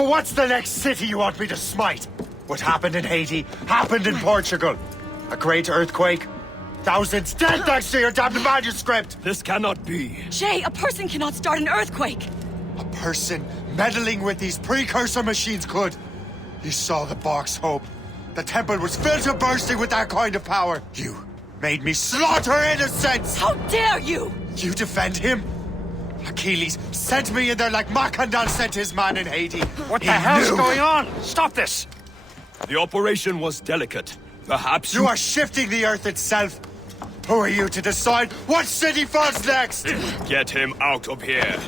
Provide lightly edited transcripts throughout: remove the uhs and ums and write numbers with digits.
So what's the next city you want me to smite? What happened in Haiti happened in Portugal. A great earthquake. Thousands dead thanks to your damned manuscript! This cannot be. Shay, a person cannot start an earthquake! A person meddling with these precursor machines could. You saw the box, Hope. The temple was filled to bursting with that kind of power. You made me slaughter innocents! How dare you! You defend him? Achilles sent me in there like Macandal sent his man in Haiti. What the hell's going on? Stop this! The operation was delicate. Perhaps You are shifting the earth itself. Who are you to decide what city falls next? Get him out of here.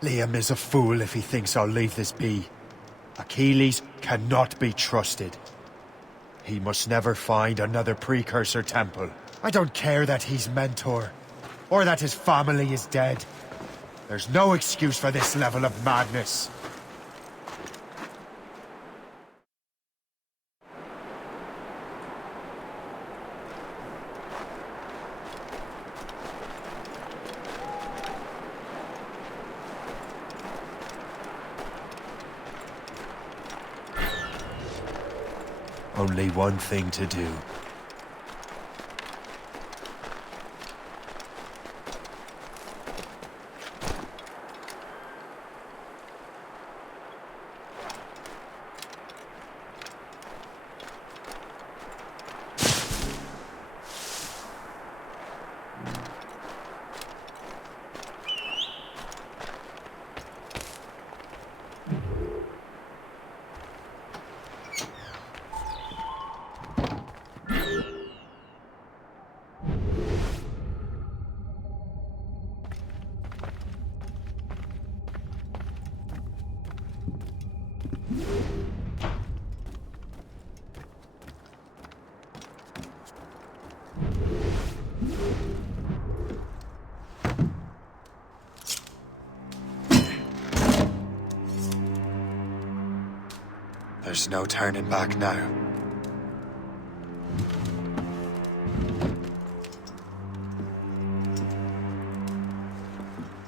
Liam is a fool if he thinks I'll leave this be. Achilles cannot be trusted. He must never find another precursor temple. I don't care that he's mentor, or that his family is dead. There's no excuse for this level of madness. Only one thing to do. There's no turning back now.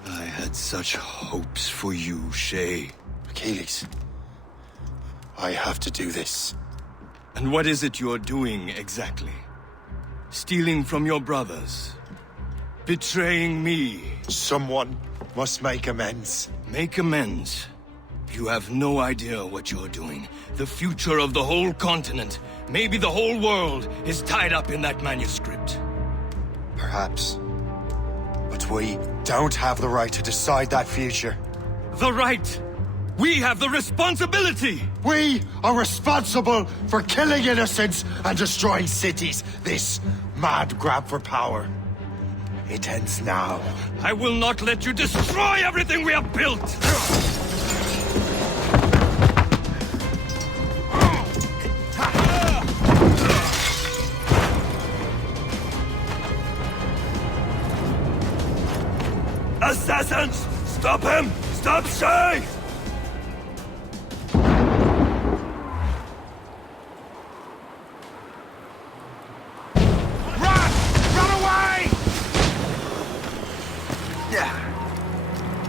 I had such hopes for you, Shay. Achilles, I have to do this. And what is it you're doing exactly? Stealing from your brothers? Betraying me? Someone must make amends. Make amends? You have no idea what you're doing. The future of the whole continent, maybe the whole world, is tied up in that manuscript. Perhaps. But we don't have the right to decide that future. The right! We have the responsibility! We are responsible for killing innocents and destroying cities. This mad grab for power. It ends now. I will not let you destroy everything we have built! Assassins! Stop him! Stop Shay! Run! Run away!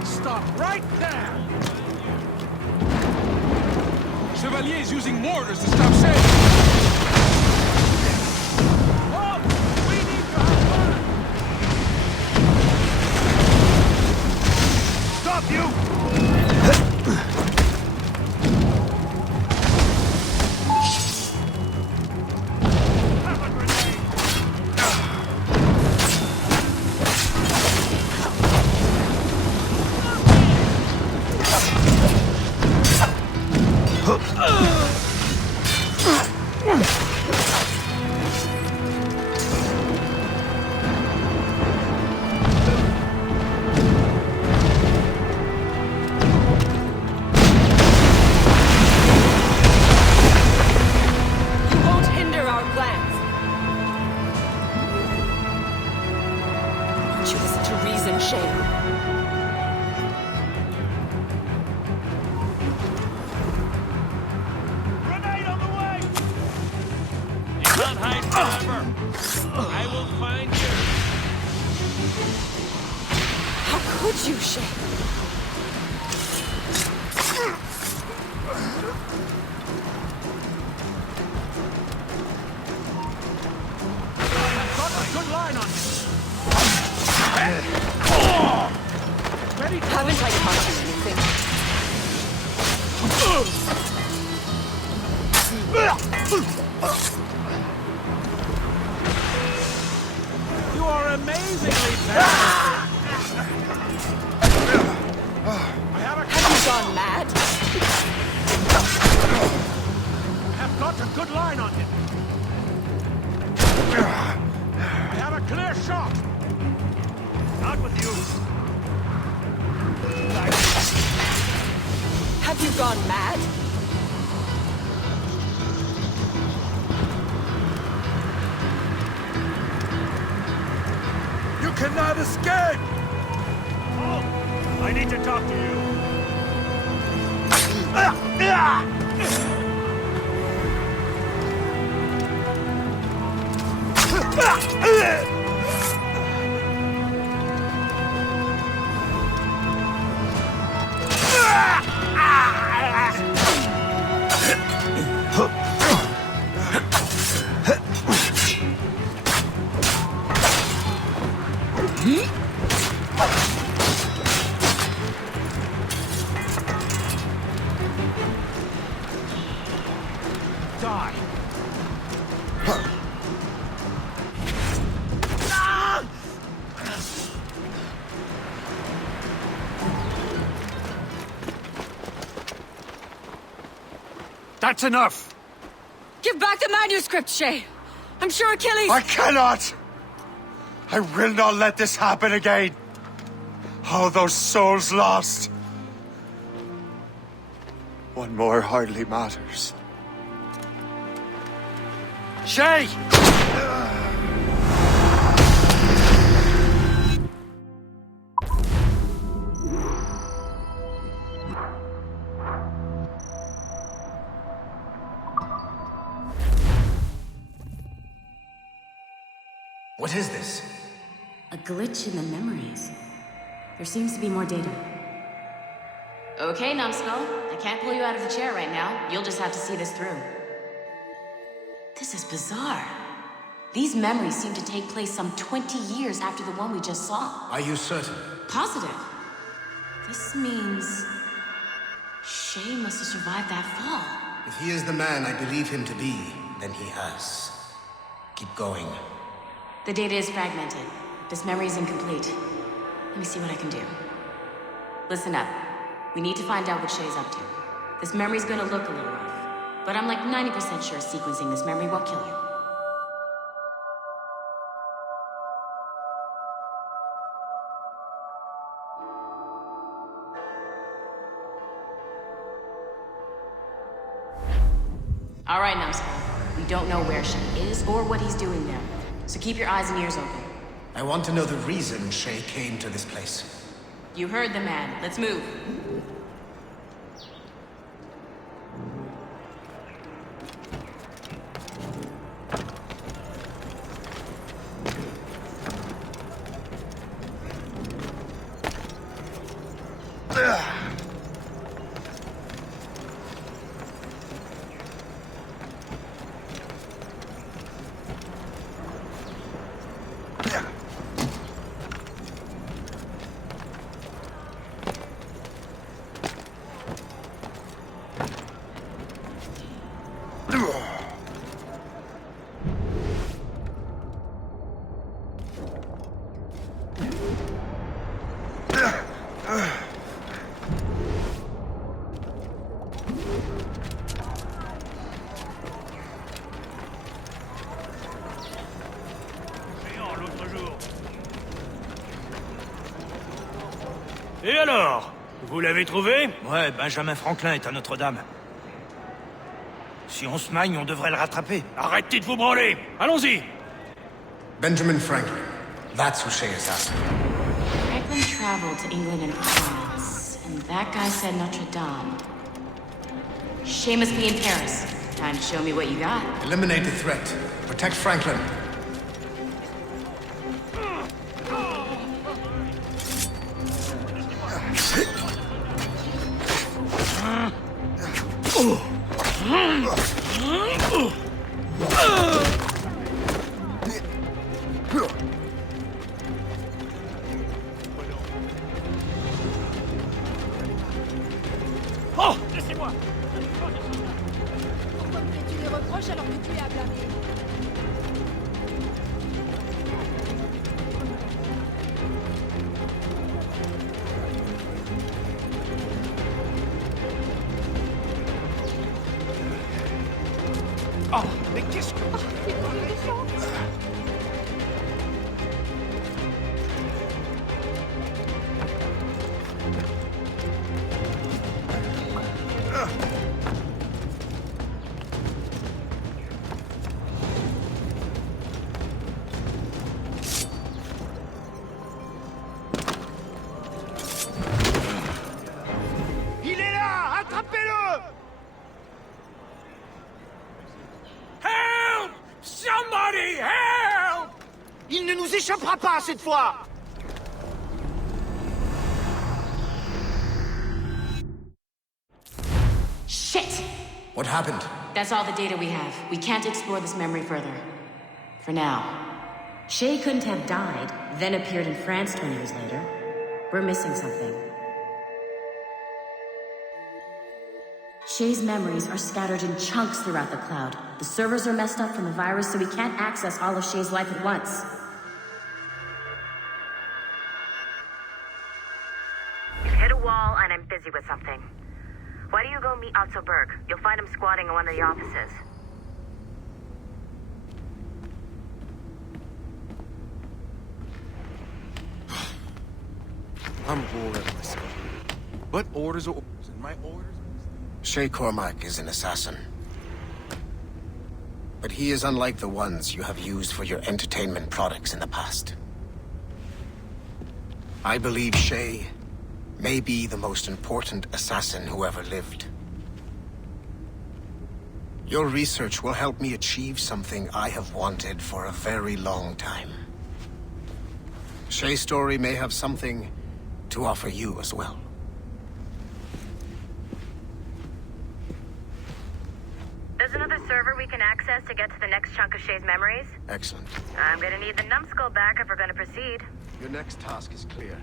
Stop right there! Chevalier is using mortars to stop Shay. Oh, we need to have fun! Stop you! Have a grenade! You won't hinder our plans. Won't you listen to reason, Shay? Grenade on the way! You can't hide forever. I will find you. could you, Shay? Got a good line on you. Ready? Haven't I taught you anything? You are amazingly bad. I have Have you gone mad? have got a good line on him. I have a clear shot. Not with you. Have you gone mad? You cannot escape! Oh, I need to talk to you. Die. That's enough! Give back the manuscript, Shay! I'm sure Achilles... I cannot! I will not let this happen again! All those souls lost! One more hardly matters. Shay! What is this? A glitch in the memories. There seems to be more data. Okay, Numbskull. I can't pull you out of the chair right now. You'll just have to see this through. This is bizarre. These memories seem to take place some 20 years after the one we just saw. Are you certain? Positive. This means... Shay must have survived that fall. If he is the man I believe him to be, then he has. Keep going. The data is fragmented. This memory is incomplete. Let me see what I can do. Listen up. We need to find out what Shay's up to. This memory's gonna look a little rough, but I'm like 90% sure sequencing this memory won't kill you. All right, Numbskull. We don't know where Shay is or what he's doing there, so keep your eyes and ears open. I want to know the reason Shay came to this place. You heard the man. Let's move. Et alors? Vous l'avez trouvé? Ouais, Benjamin Franklin est à Notre-Dame. Si on se magne, on devrait le rattraper. Arrêtez de vous branler! Allons-y! Benjamin Franklin. That's who Shay is after. Franklin traveled to England and France, and that guy said Notre Dame. Shay must be in Paris. Time to show me what you got. Eliminate the threat. Protect Franklin. Oh, laissez-moi. Pourquoi me fais-tu des reproches alors que tu es à blâmer? Oh, mais qu'est-ce que... Il est là! Attrapez-le! Help! Somebody help! Il ne nous échappera pas cette fois! Shit! What happened? That's all the data we have. We can't explore this memory further. For now. Shay couldn't have died, then appeared in France 20 years later. We're missing something. Shay's memories are scattered in chunks throughout the cloud. The servers are messed up from the virus, so we can't access all of Shay's life at once. You've hit a wall, and I'm busy with something. Why don't you go meet Otto Berg? You'll find him squatting in one of the offices. I'm bored of myself. But orders are orders, and my orders... Shay Cormac is an assassin. But he is unlike the ones you have used for your entertainment products in the past. I believe Shay may be the most important assassin who ever lived. Your research will help me achieve something I have wanted for a very long time. Shay's story may have something to offer you as well. There's another server we can access to get to the next chunk of Shay's memories. Excellent. I'm gonna need the numbskull back if we're gonna proceed. Your next task is clear.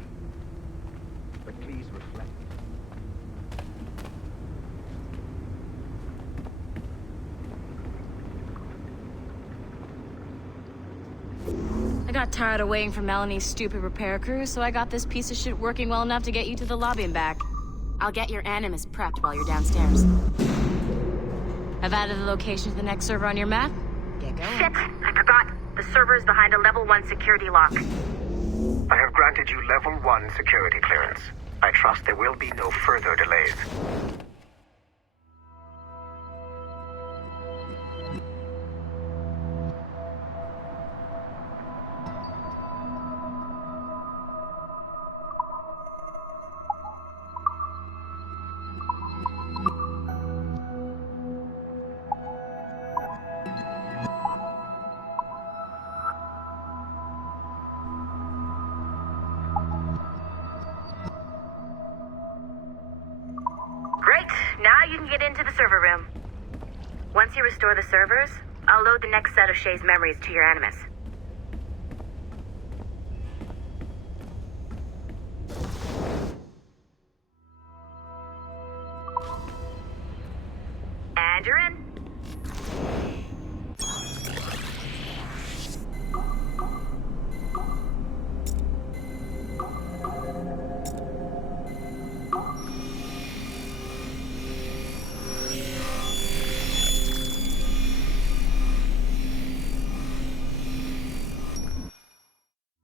But please reflect. I got tired of waiting for Melanie's stupid repair crew, so I got this piece of shit working well enough to get you to the lobby and back. I'll get your Animus prepped while you're downstairs. I've added the location to the next server on your map. Get going. Shit! I forgot. The server is behind a level 1 security lock. I have granted you level 1 security clearance. I trust there will be no further delays. Great! Now you can get into the server room. Once you restore the servers, I'll load the next set of Shay's memories to your Animus. And you're in.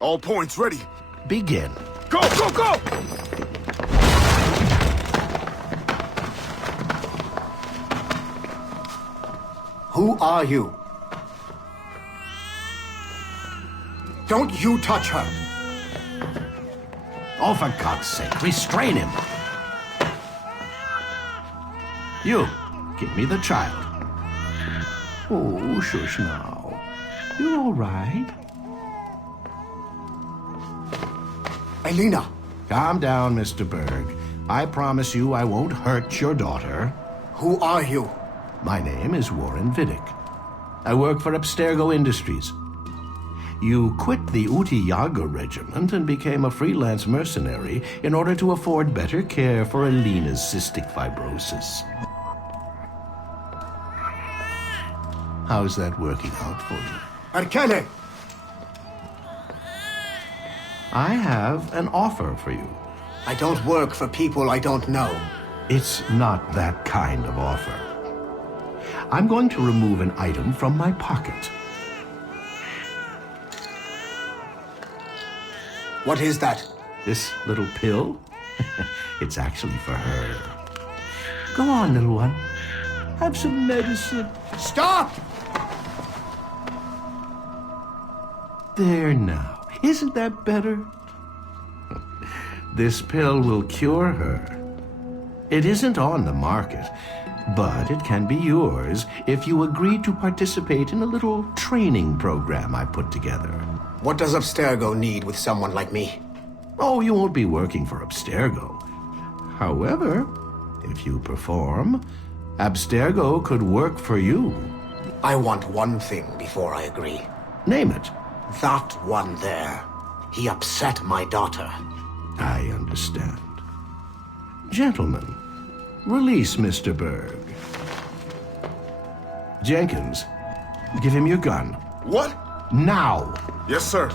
All points ready. Begin. Go, go, go! Who are you? Don't you touch her! Oh, for God's sake, restrain him. You, give me the child. Oh, shush now. You're all right. Elena! Calm down, Mr. Berg. I promise you I won't hurt your daughter. Who are you? My name is Warren Vidic. I work for Abstergo Industries. You quit the Yaga regiment and became a freelance mercenary in order to afford better care for Alina's cystic fibrosis. How's that working out for you? Arkele! I have an offer for you. I don't work for people I don't know. It's not that kind of offer. I'm going to remove an item from my pocket. What is that? This little pill? It's actually for her. Go on, little one. Have some medicine. Stop! There now. Isn't that better? This pill will cure her. It isn't on the market, but it can be yours if you agree to participate in a little training program I put together. What does Abstergo need with someone like me? Oh, you won't be working for Abstergo. However, if you perform, Abstergo could work for you. I want one thing before I agree. Name it. That one there. He upset my daughter. I understand. Gentlemen, release Mr. Berg. Jenkins, give him your gun. What? Now! Yes, sir.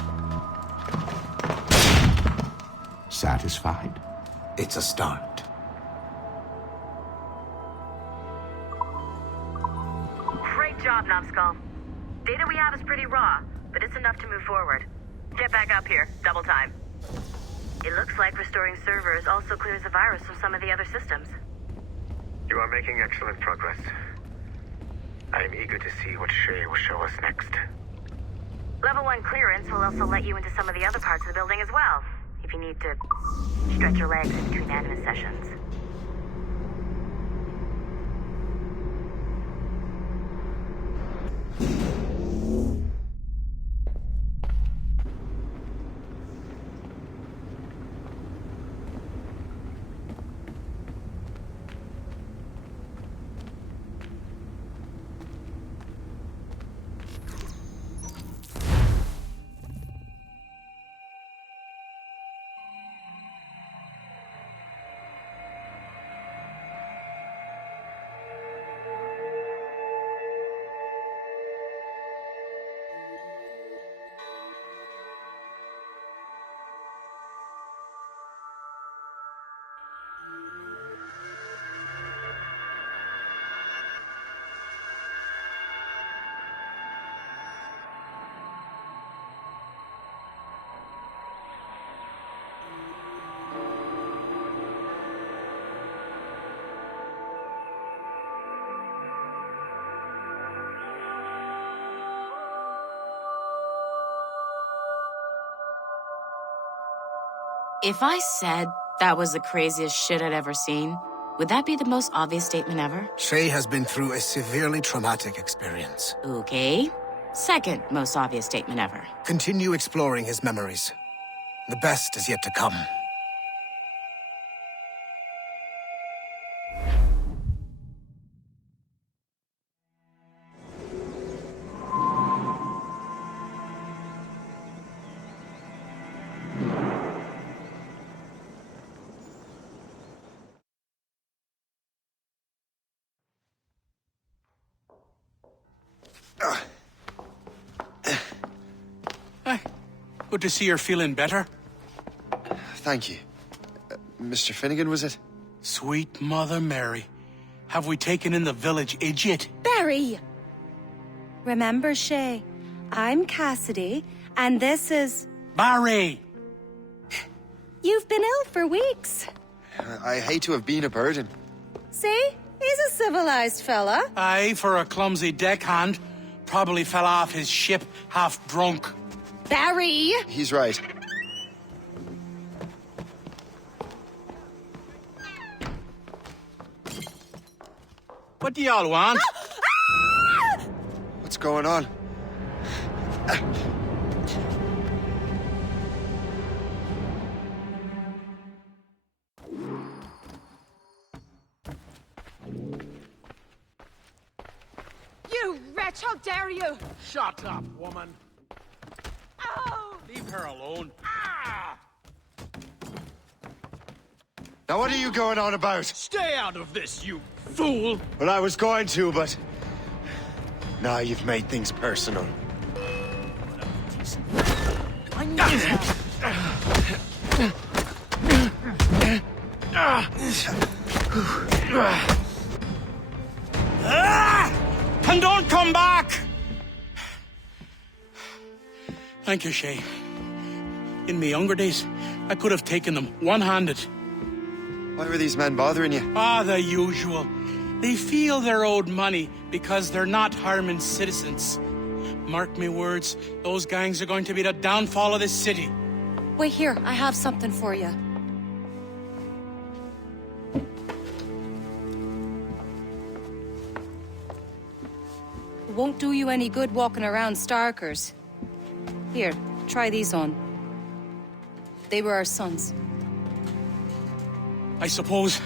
Satisfied? It's a start. Great job, Numbskull. Data we have is pretty raw, but it's enough to move forward. Get back up here. Double time. It looks like restoring servers also clears the virus from some of the other systems. You are making excellent progress. I am eager to see what Shay will show us next. Level 1 clearance will also let you into some of the other parts of the building as well, if you need to stretch your legs in between anime sessions. If I said that was the craziest shit I'd ever seen, would that be the most obvious statement ever? Shay has been through a severely traumatic experience. Okay. Second most obvious statement ever. Continue exploring his memories. The best is yet to come. Good to see you're feeling better. Thank you. Mr. Finnegan, was it? Sweet Mother Mary. Have we taken in the village idiot? Barry! Remember, Shay, I'm Cassidy, and this is... Barry! You've been ill for weeks. I hate to have been a burden. See? He's a civilized fella. Aye, for a clumsy deckhand. Probably fell off his ship half drunk. Barry! He's right. What do y'all want? What's going on? bitch! How dare you! Shut up, woman. Ow! Leave her alone. Ah! Now what are you going on about? Stay out of this, you fool! Well, I was going to, but... Now you've made things personal. And don't come back! Thank you, Shay. In my younger days, I could have taken them one-handed. Why were these men bothering you? Ah, the usual. They feel they're owed money because they're not harming citizens. Mark me words, those gangs are going to be the downfall of this city. Wait here, I have something for you. It won't do you any good walking around Starkers. Here, try these on. They were our sons. I suppose,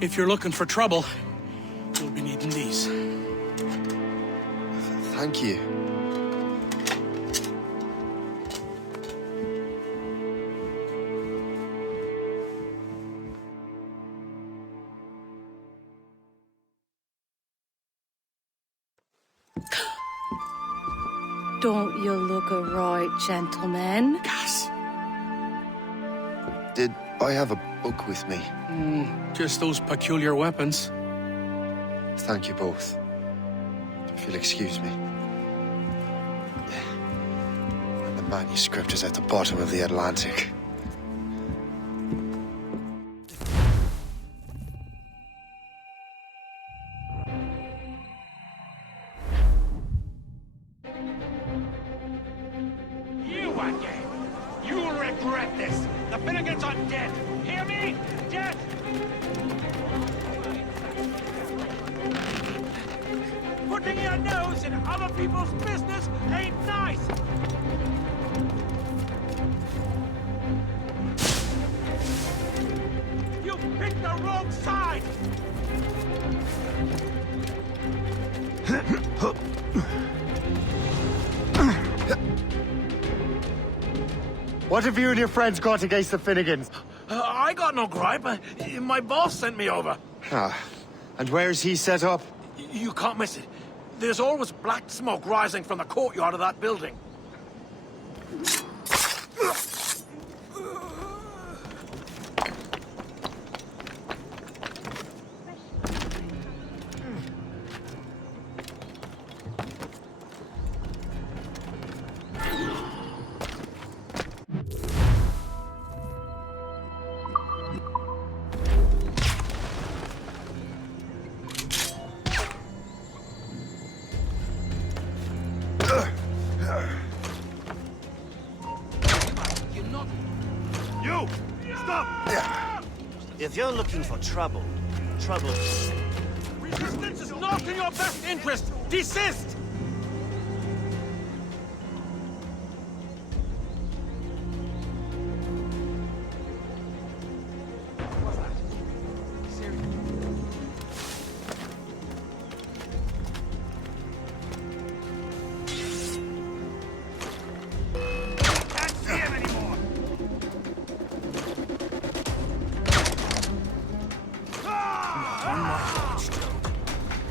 if you're looking for trouble, you'll be needing these. Thank you. Don't you look a right gentleman? Gas. Did I have a book with me? Just those peculiar weapons. Thank you both. If you'll excuse me. The manuscript is at the bottom of the Atlantic. You again! You'll regret this! The Finnegans are dead! Hear me? Dead! Putting your nose in other people's business ain't nice! You picked the wrong side! What have you and your friends got against the Finnegans? I got no gripe. My boss sent me over. Ah, and where's he set up? You can't miss it. There's always black smoke rising from the courtyard of that building. You! Stop! If you're looking for trouble, trouble... Resistance is not in your best interest! Desist!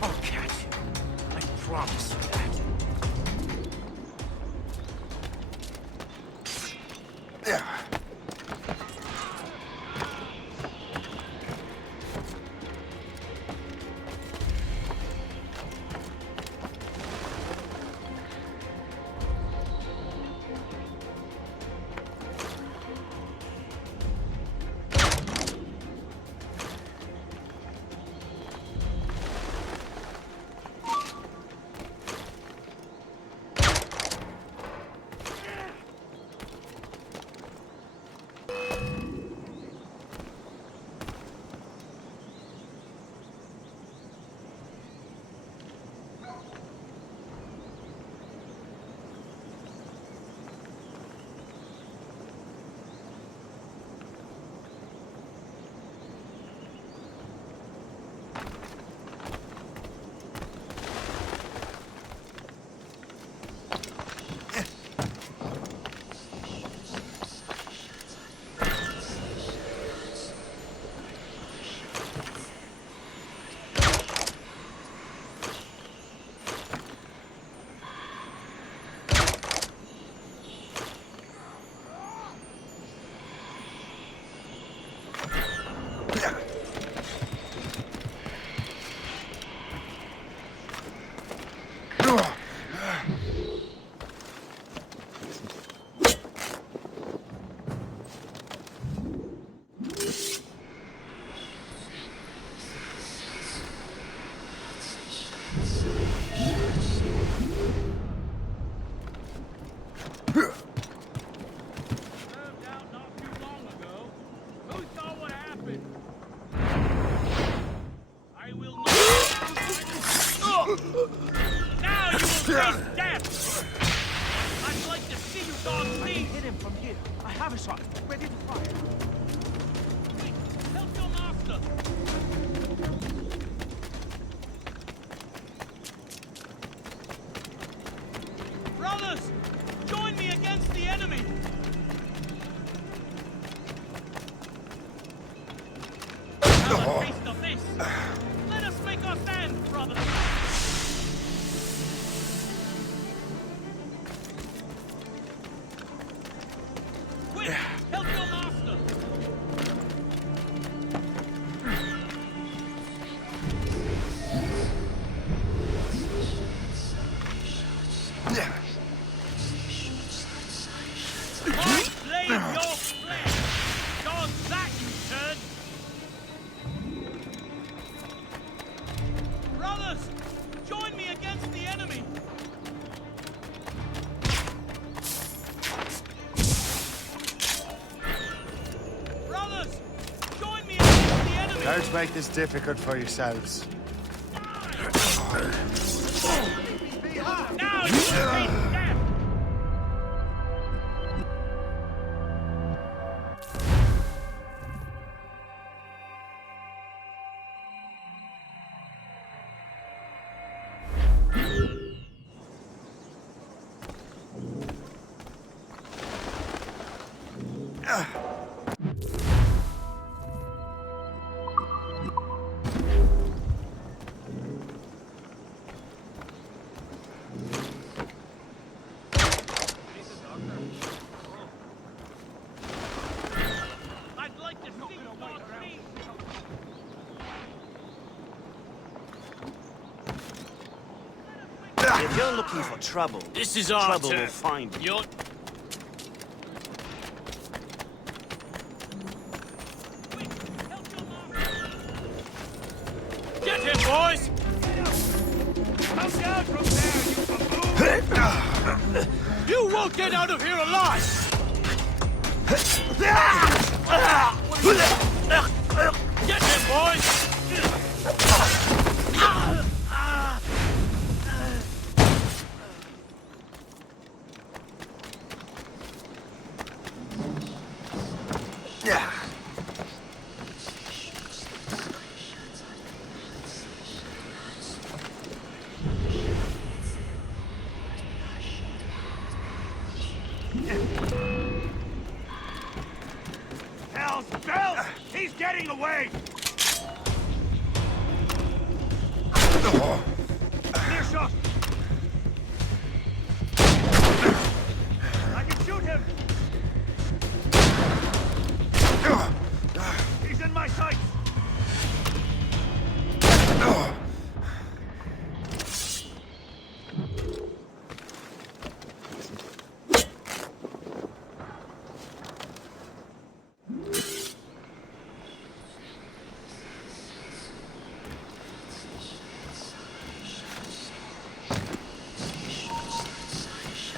I'll catch you. I promise you that. Now you will face death! I'd like to see you dogs leave! Hit him from here. I have a shot. Ready to fire. Quick, help your master! Brothers, join me against the enemy! Have a taste of this! Let us make our stand, brothers! Quick, help your master! I claim your flesh! Dodge that, you turd! Brothers, join me against the enemy! Brothers, join me against the enemy! Don't make this difficult for yourselves. Now you will face death! I'd like to see you dogs leave! If you're looking for trouble, This is our trouble turn. will find you. You're... Get him, boys! Come down from there, you baboon! You won't get out of here alive! Get him, boys! Hell's bells! He's getting away! Clear shot! I can shoot him! He's in my sights!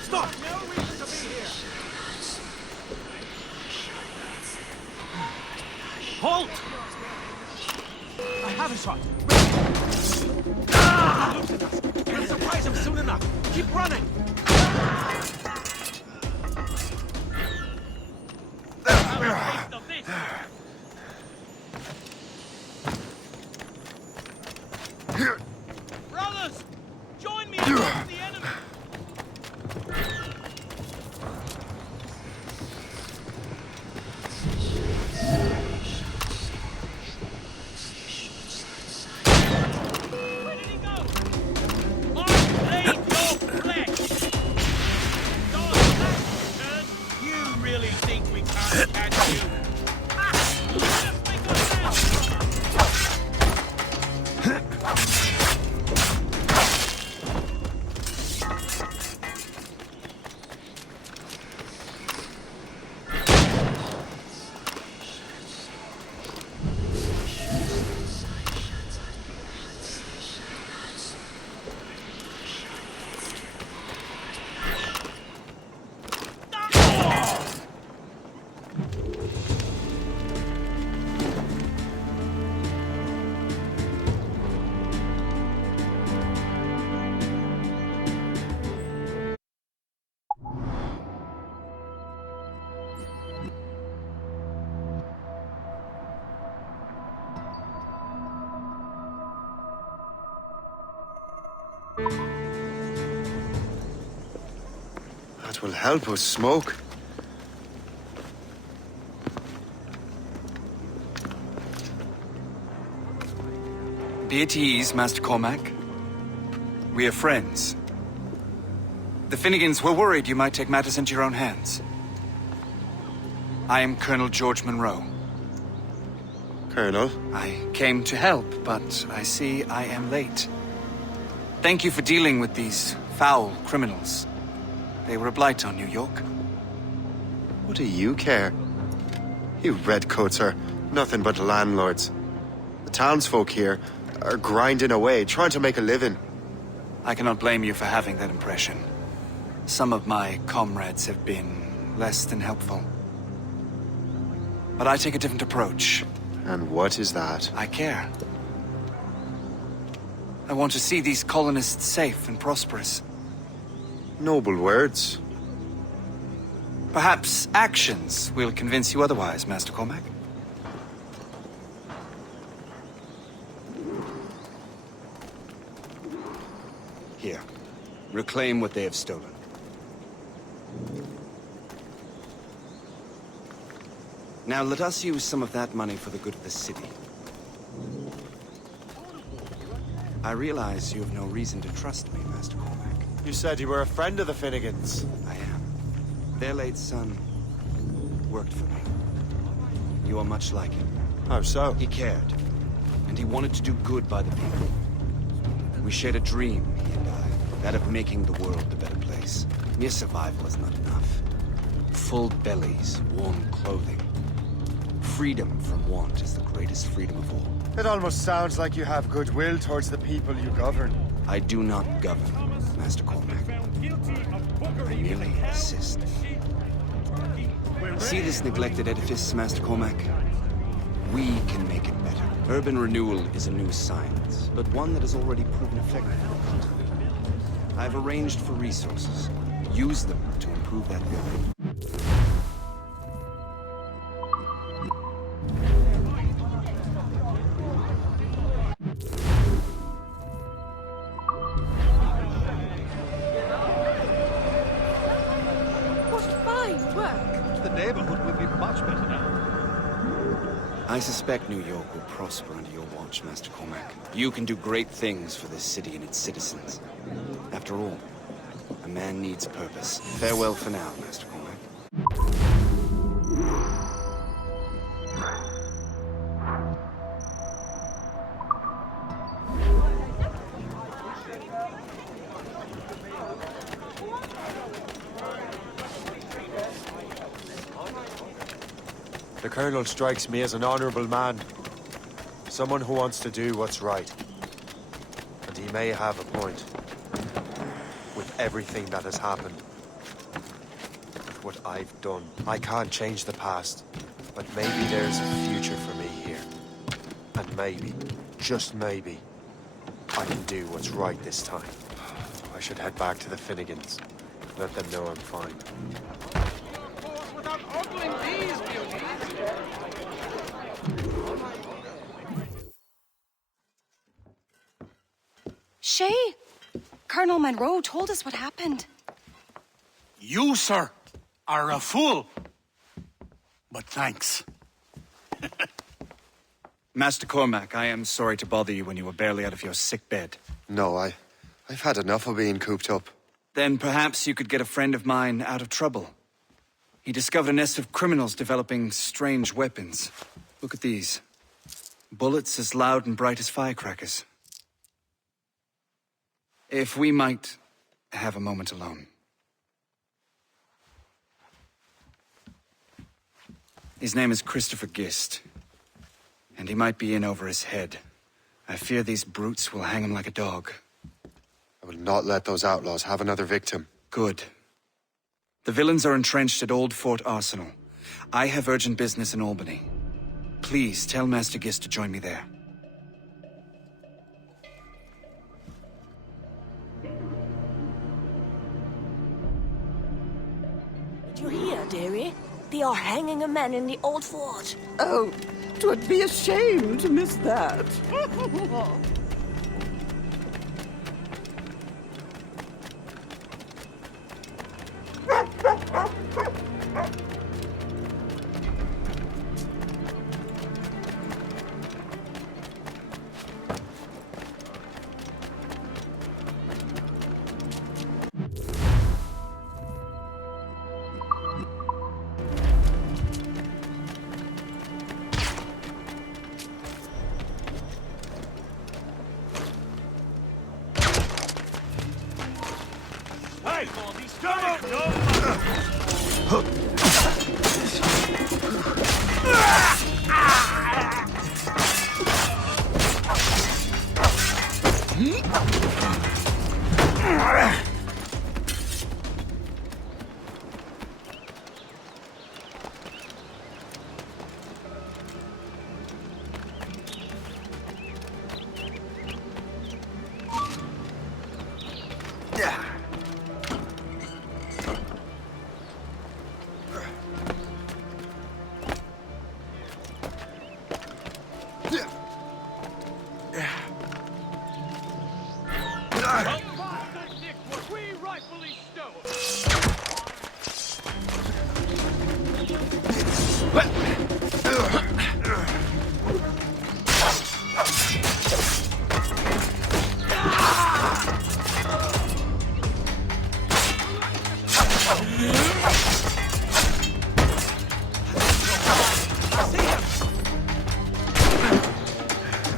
Stop! No reason to be here! Halt! I have a shot! Loosen us! We'll surprise him soon enough! Keep running! Taste of this! Brothers, join me against the enemy! Where did he go? I claim your flesh! That will help us smoke. Be at ease, Master Cormac. We are friends. The Finnegans were worried you might take matters into your own hands. I am Colonel George Monroe. Colonel? I came to help, but I see I am late. Thank you for dealing with these foul criminals. They were a blight on New York. What do you care? You redcoats are nothing but landlords. The townsfolk here are grinding away, trying to make a living. I cannot blame you for having that impression. Some of my comrades have been less than helpful. But I take a different approach. And what is that? I care. I want to see these colonists safe and prosperous. Noble words. Perhaps actions will convince you otherwise, Master Cormac. Here. Reclaim what they have stolen. Now let us use some of that money for the good of the city. I realize you have no reason to trust me, Master Cormac. You said you were a friend of the Finnegans. I am. Their late son worked for me. You are much like him. How so? He cared, and he wanted to do good by the people. We shared a dream, he and I, that of making the world a better place. Mere survival is not enough. Full bellies, warm clothing. Freedom from want is the greatest freedom of all. It almost sounds like you have goodwill towards the people you govern. I do not govern, Master Cormac. I merely assist. See this neglected edifice, Master Cormac? We can make it better. Urban renewal is a new science, but one that has already proven effective on the continent. I've arranged for resources. Use them to improve that building. I suspect New York will prosper under your watch, Master Cormac. You can do great things for this city and its citizens. After all, a man needs purpose. Farewell for now, Master Cormac. The Colonel strikes me as an honorable man. Someone who wants to do what's right. And he may have a point. With everything that has happened. With what I've done. I can't change the past. But maybe there's a future for me here. And maybe, just maybe, I can do what's right this time. I should head back to the Finnegans. Let them know I'm fine. Without ogling these beauties. Shay, Colonel Monroe told us what happened. You, sir, are a fool. But thanks. Master Cormac, I am sorry to bother you when you were barely out of your sick bed. No, I've had enough of being cooped up. Then perhaps you could get a friend of mine out of trouble. He discovered a nest of criminals developing strange weapons. Look at these. Bullets as loud and bright as firecrackers. If we might have a moment alone. His name is Christopher Gist. And he might be in over his head. I fear these brutes will hang him like a dog. I will not let those outlaws have another victim. Good. The villains are entrenched at Old Fort Arsenal. I have urgent business in Albany. Please tell Master Gist to join me there. Did you hear, dearie? They are hanging a man in the Old Fort. Oh, 'twould be a shame to miss that. Hey!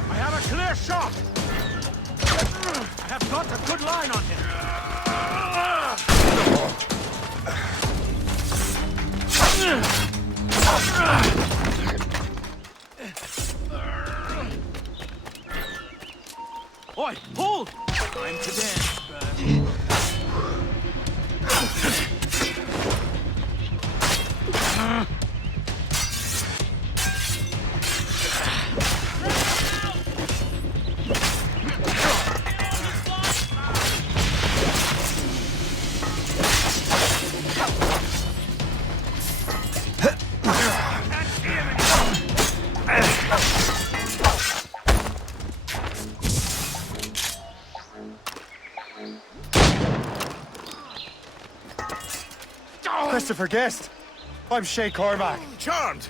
I have a clear shot! I have got a good line on him. Oi, hold! Time to dance, bud. Christopher Guest. I'm Shay Cormac. Charmed!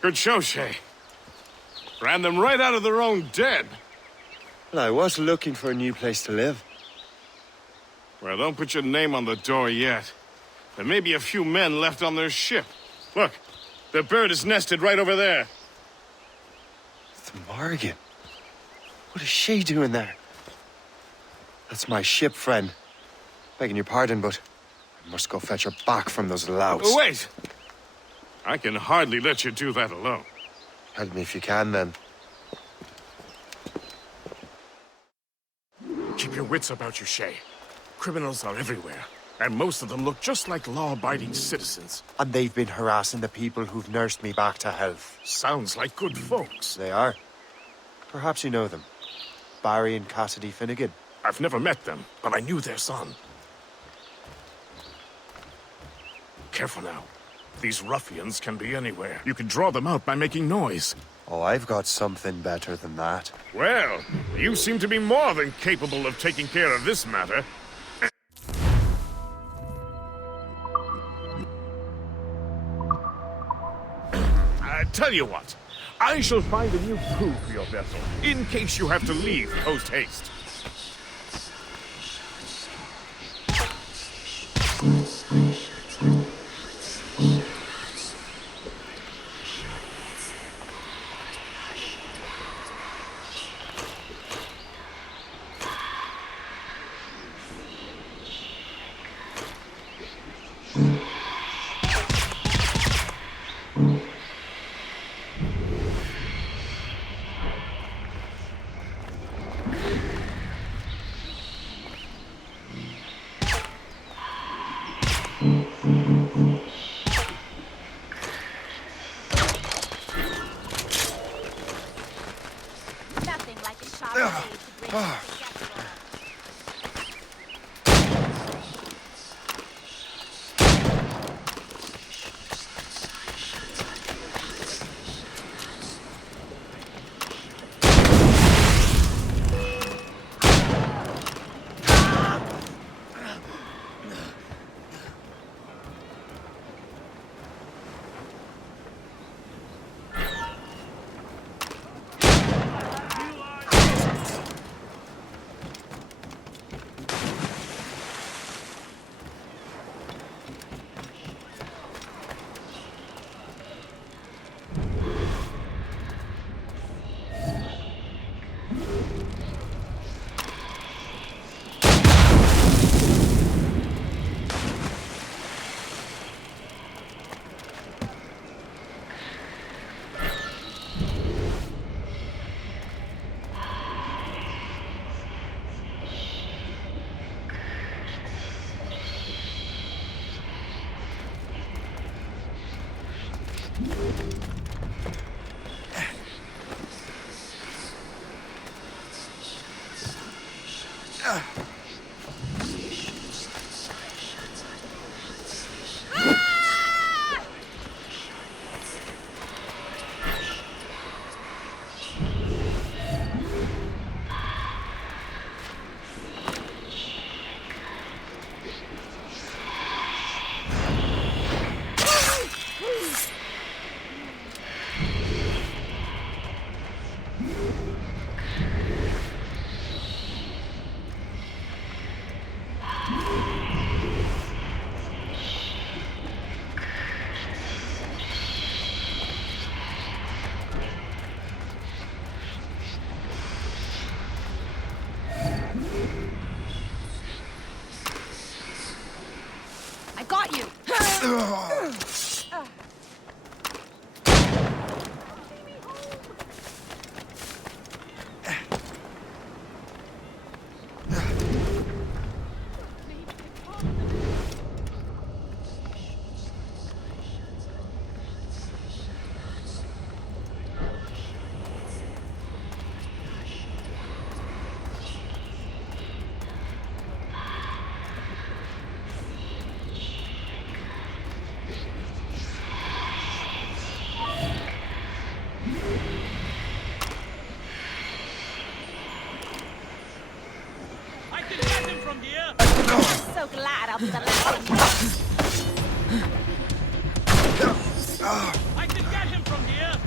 Good show, Shay. Ran them right out of their own den. Well, I was looking for a new place to live. Well, don't put your name on the door yet. There may be a few men left on their ship. Look, the bird is nested right over there. The Morrigan. What is she doing there? That's my ship, friend. Begging your pardon, but I must go fetch her back from those louts. Oh, wait! I can hardly let you do that alone. Help me if you can, then. Keep your wits about you, Shay. Criminals are everywhere, and most of them look just like law-abiding citizens. And they've been harassing the people who've nursed me back to health. Sounds like good folks. They are. Perhaps you know them. Barry and Cassidy Finnegan. I've never met them, but I knew their son. Careful now. These ruffians can be anywhere. You can draw them out by making noise. Oh, I've got something better than that. Well, you seem to be more than capable of taking care of this matter. Tell you what, I shall find a new crew for your vessel, in case you have to leave post-haste. Nothing like a shot of aid to bring us together. I got you! I can get him from here! So glad I'll be the last I can get him from here!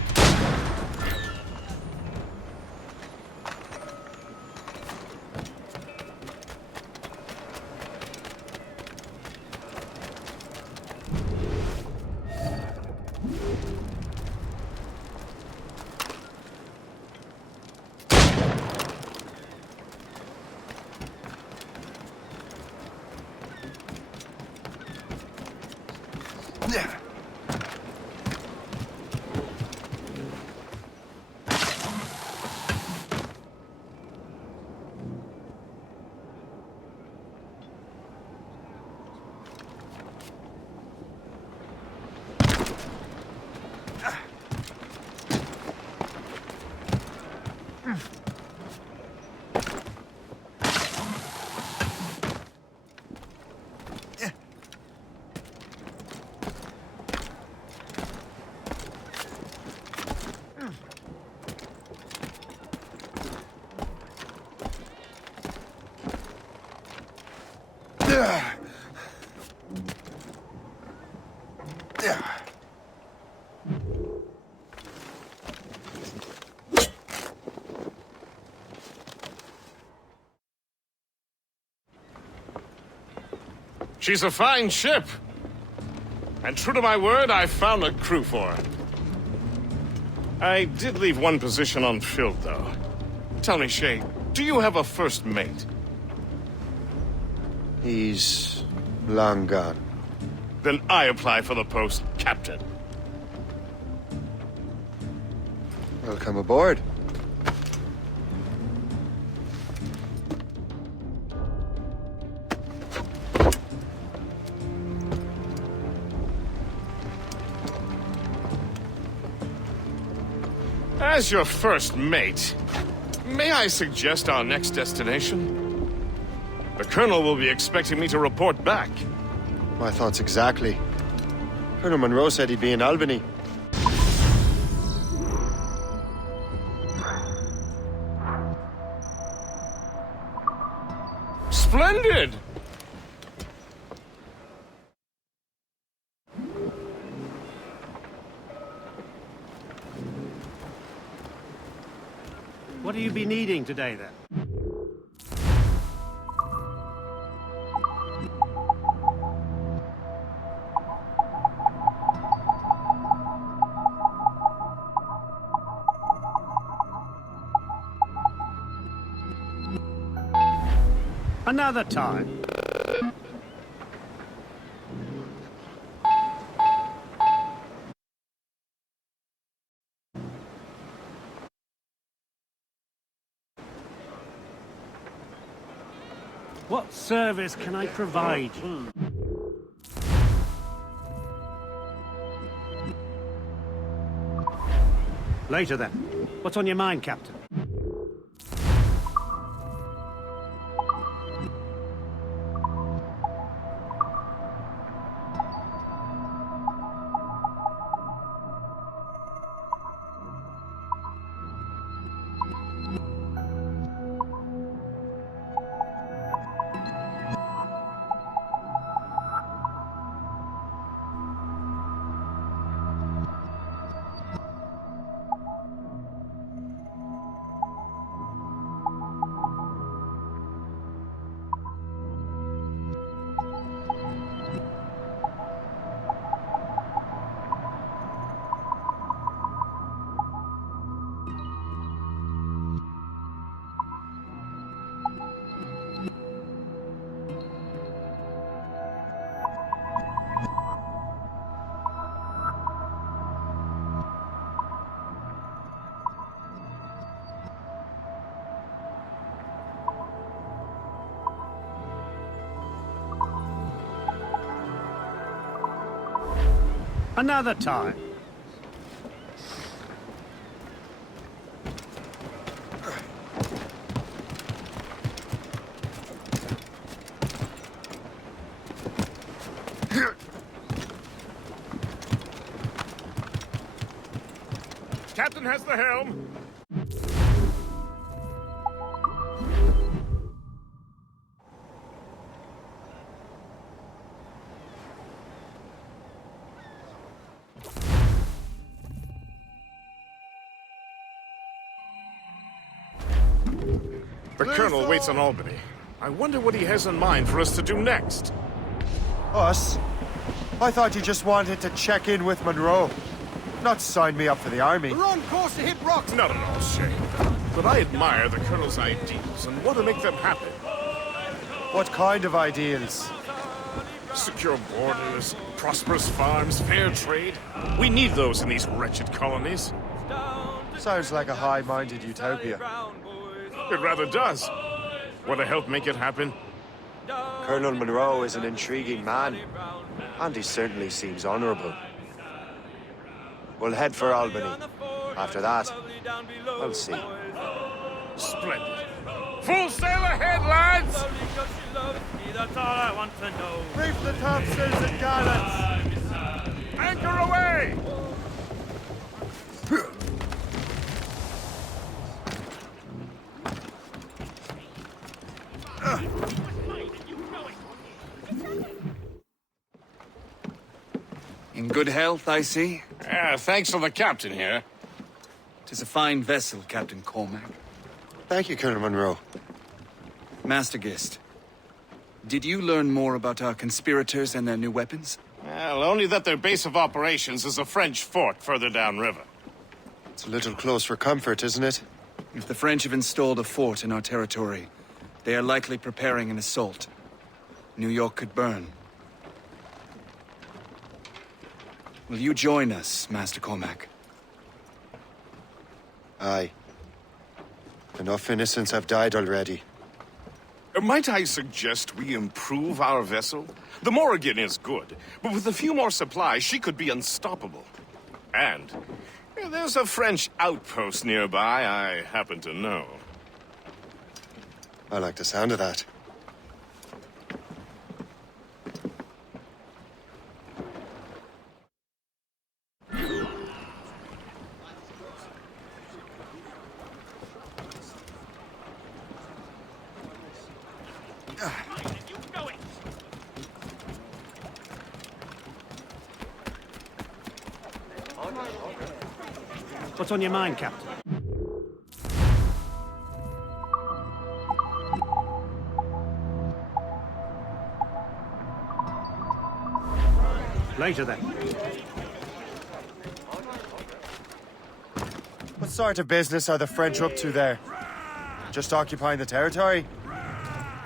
She's a fine ship. And true to my word, I found a crew for her. I did leave one position unfilled, though. Tell me, Shay, do you have a first mate? He's long gone. Then I apply for the post, Captain. Welcome aboard. As your first mate, may I suggest our next destination? The Colonel will be expecting me to report back. My thoughts exactly. Colonel Monroe said he'd be in Albany. Splendid! What do you be needing today, then? Another time. What service can I provide you? Later then. What's on your mind, Captain? Another time. Captain has the helm. The Colonel waits on Albany. I wonder what he has in mind for us to do next. Us? I thought you just wanted to check in with Monroe. Not sign me up for the army. We're on course to hit rocks. Not at all, Shay. But I admire the Colonel's ideals and want to make them happen. What kind of ideals? Secure borders, prosperous farms, fair trade. We need those in these wretched colonies. Sounds like a high-minded utopia. It rather does. Want to help make it happen? Colonel Monroe is an intriguing man, and he certainly seems honorable. We'll head for Albany. After that, we'll see. Splendid. Full sail ahead, lads! That's all I want to know. Reef the topsails and gallants! Anchor away! In good health, I see. Thanks to the captain here. 'Tis a fine vessel, Captain Cormac. Thank you, Colonel Monroe. Master Gist, did you learn more about our conspirators and their new weapons? Well, only that their base of operations is a French fort further downriver. It's a little close for comfort, isn't it? If the French have installed a fort in our territory, they are likely preparing an assault. New York could burn. Will you join us, Master Cormac? Aye. Enough innocents have died already. Might I suggest we improve our vessel? The Morrigan is good, but with a few more supplies, she could be unstoppable. And there's a French outpost nearby I happen to know. I like the sound of that. What's on your mind, Captain? Later, then. What sort of business are the French up to there? Just occupying the territory?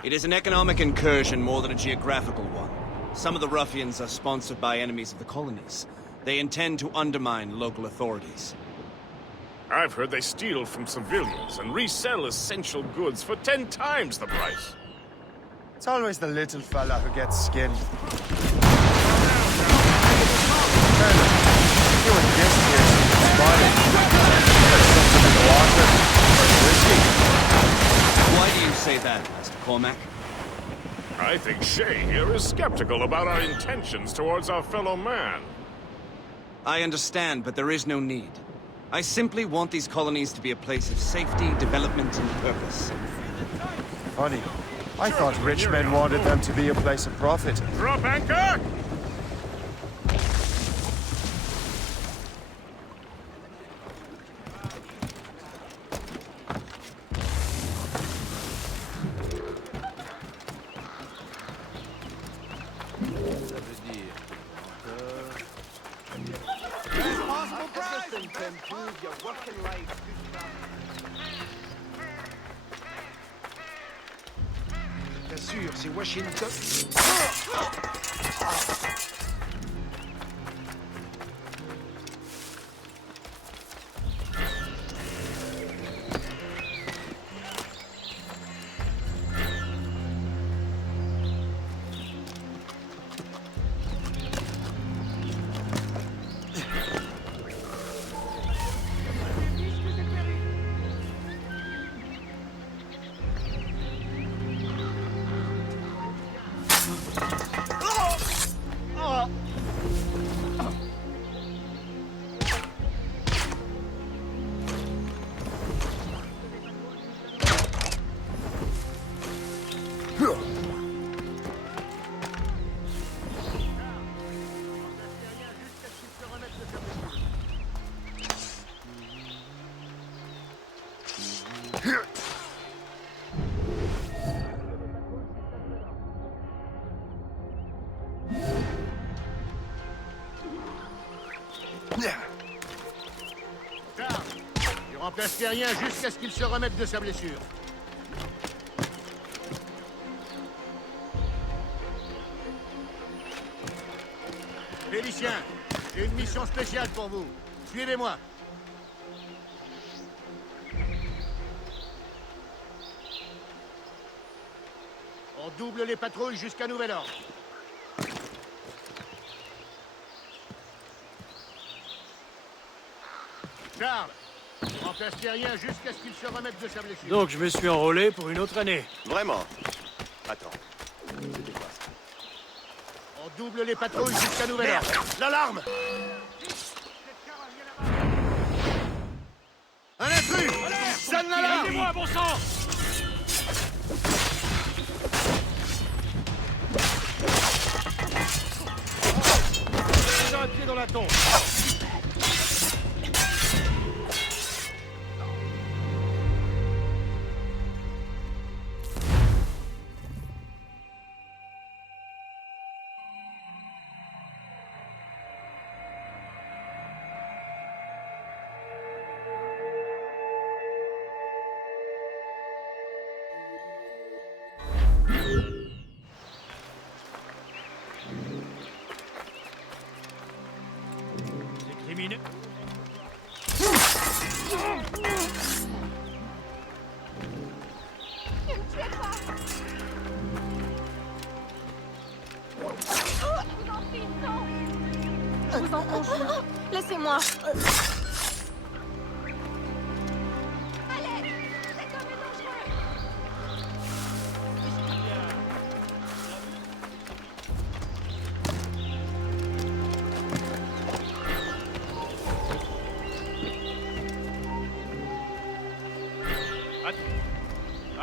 It is an economic incursion more than a geographical one. Some of the ruffians are sponsored by enemies of the colonies. They intend to undermine local authorities. I've heard they steal from civilians and resell essential goods for 10 times the price. It's always the little fella who gets skinned. Colonel, you and Gist here seem to be smiling. There's something in the water. Or whiskey. Why do you say that, Master Cormac? I think Shay here is skeptical about our intentions towards our fellow man. I understand, but there is no need. I simply want these colonies to be a place of safety, development, and purpose. Funny. I thought rich men wanted them to be a place of profit. Drop anchor! Bien sûr, c'est Washington. Charles, tu remplaces Terrien jusqu'à ce qu'il se remette de sa blessure. Félicien, j'ai une mission spéciale pour vous. Suivez-moi. On double les patrouilles jusqu'à nouvel ordre. Charles, tu remplaces Terrien jusqu'à ce qu'il se remette de sa blessure. Donc je me suis enrôlé pour une autre année. Vraiment? Attends. C'était quoi ça? On double les patrouilles jusqu'à nouvel ordre. L'alarme! Un intrus! Sonne l'alarme! Aidez-moi, bon sang! J'ai un pied dans la tombe. Criminel. Je vous en conjure. Laissez-moi.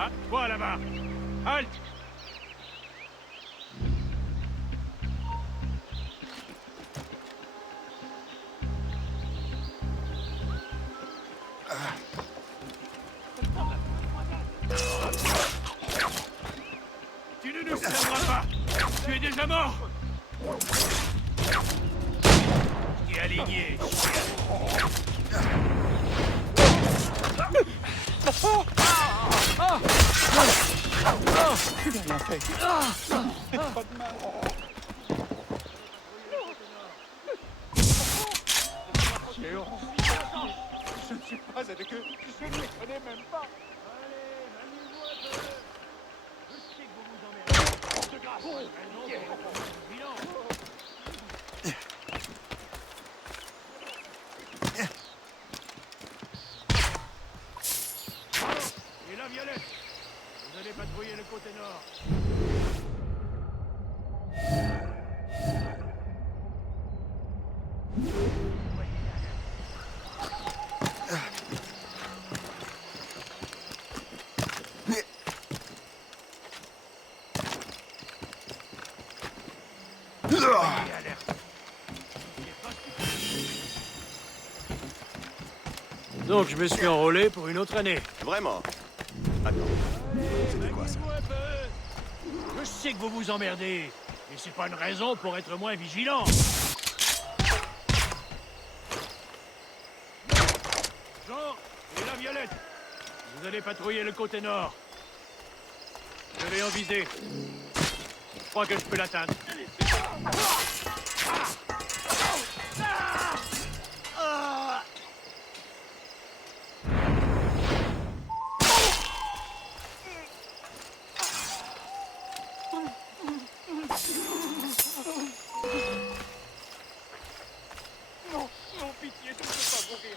Ah, quoi là-bas? Halte! Tu ne nous sauveras pas! Tu es déjà mort! Tu es aligné, Tu n'as rien fait. Pas de mal. J'ai honte. Je ne suis pas avec eux. Je ne les connais même pas. Allez, amusez-vous un peu. Je sais que vous vous emmerdez. De grâce. Et la Violette, vous allez patrouiller le côté nord. Donc je me suis enrôlé pour une autre année. Vraiment? Attends. C'était quoi ça? Je sais que vous vous emmerdez, mais c'est pas une raison pour être moins vigilant. Jean et la Violette, vous allez patrouiller le côté nord. Je vais en viser. Je crois que je peux l'atteindre. Non, non, pitié, je ne peux pas mourir.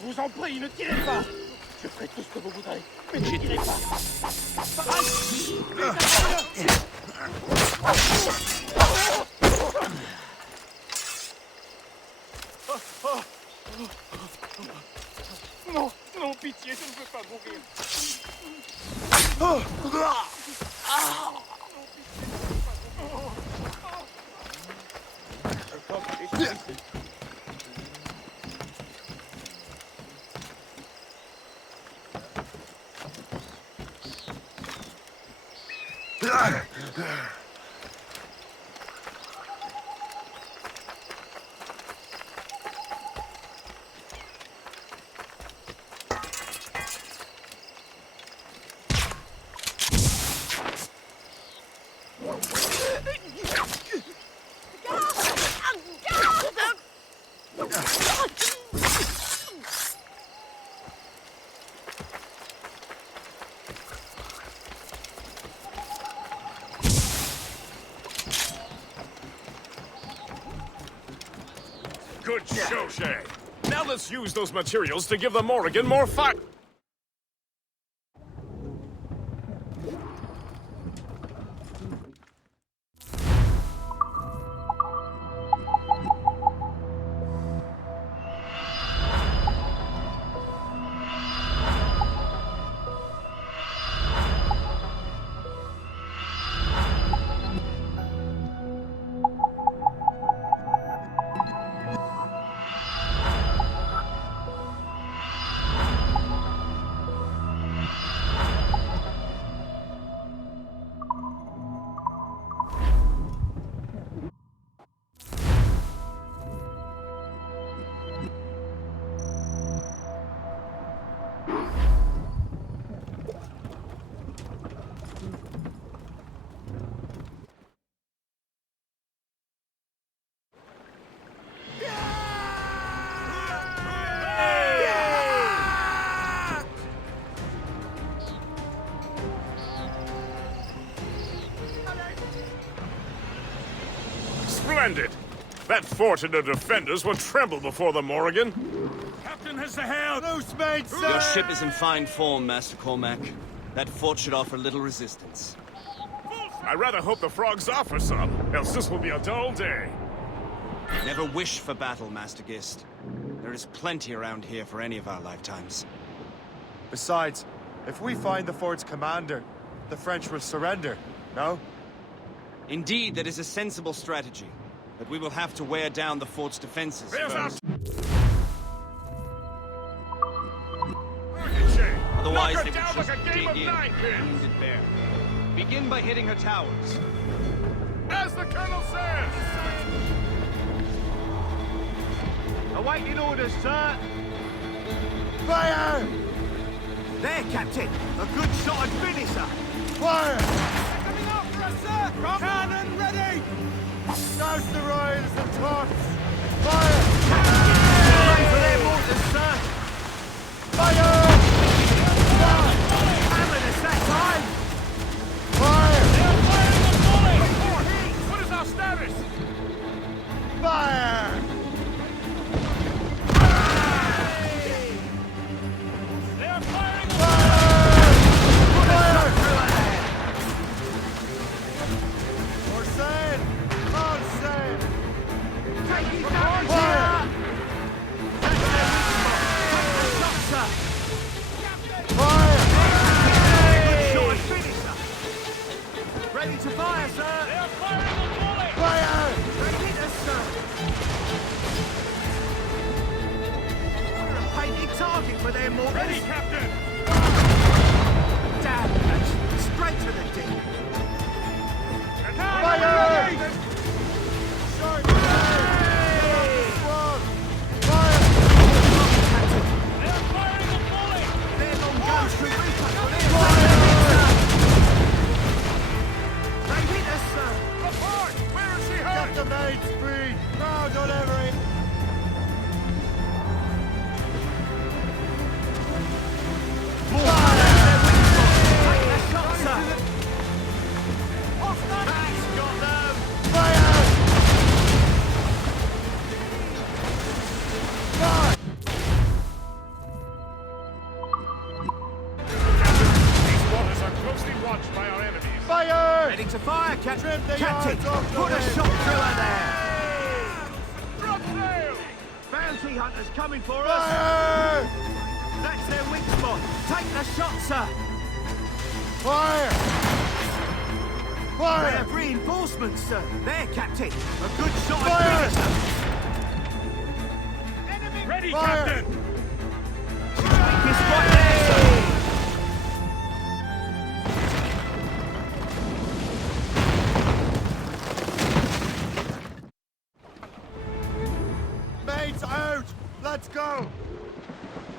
Je vous en prie, ne tirez pas. Je ferai tout ce que vous voudrez, mais ne tirez pas. Non, non, pitié, je ne veux pas mourir. Good show, Shay. Now let's use those materials to give the Morrigan more fire. Splendid! That fort and the defenders will tremble before the Morrigan. Captain has the hail! Loose, mate, sir! Your ship is in fine form, Master Cormac. That fort should offer little resistance. I rather hope the frogs offer some, else this will be a dull day. Never wish for battle, Master Gist. There is plenty around here for any of our lifetimes. Besides, if we find the fort's commander, the French will surrender, no? Indeed, that is a sensible strategy. But we will have to wear down the fort's defenses first. Otherwise, they will just dig in and wound it bare. Begin by hitting her towers. As the Colonel says! Awaiting orders, sir! Fire! There, Captain! A good shot and finisher! Fire! Coming after us, sir! Cannon ready! Douse the royals and torps! Fire! Run for their mortars, sir! Fire! Hammer the sack time! Fire! They're firing a volley! What is our status? Fire! They're firing a More sail! All sail! Take it down, Fire! That's their weak spot! Take the shot, sir! Fire! Good shot and finisher! Ready to fire, sir! They're firing a volley! Fire! Ready hit us, sir! We're a painted target for their mortars! Ready, Captain! Damn, that's straight to the deep! Fire! Short Squad! Fire! Captain! They're firing a volley! Their long guns should reach us for their They hit us, sir! Report! Where is she Get hurt? the main speed! Now delivery! Take that shot, sir! Captain, put a shot through her there! Bounty hunters coming for us! Fire! That's their weak spot. Take the shot, sir! Fire! Fire! They have reinforcements, sir. There, Captain. A good shot. Fire! Ready, Fire! Captain! Weakest right there, sir. Mates out! Let's go!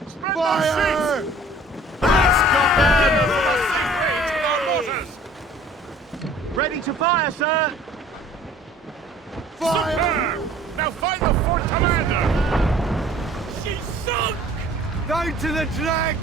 Spread Fire! Let's go, men! Ready to fire, sir. Fire! Superb! Now find the fort commander! She's sunk! Down to the drag!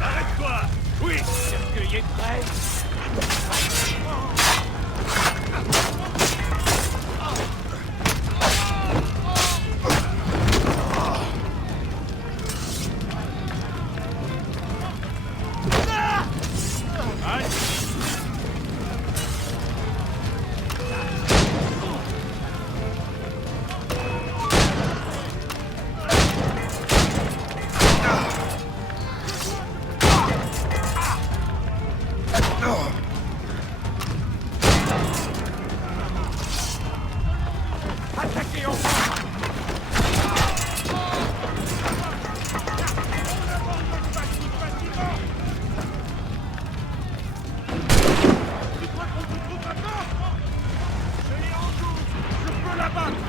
Arrête-toi! Oui! Le cercueil est prêt! Attaquez en face! Je peux la battre!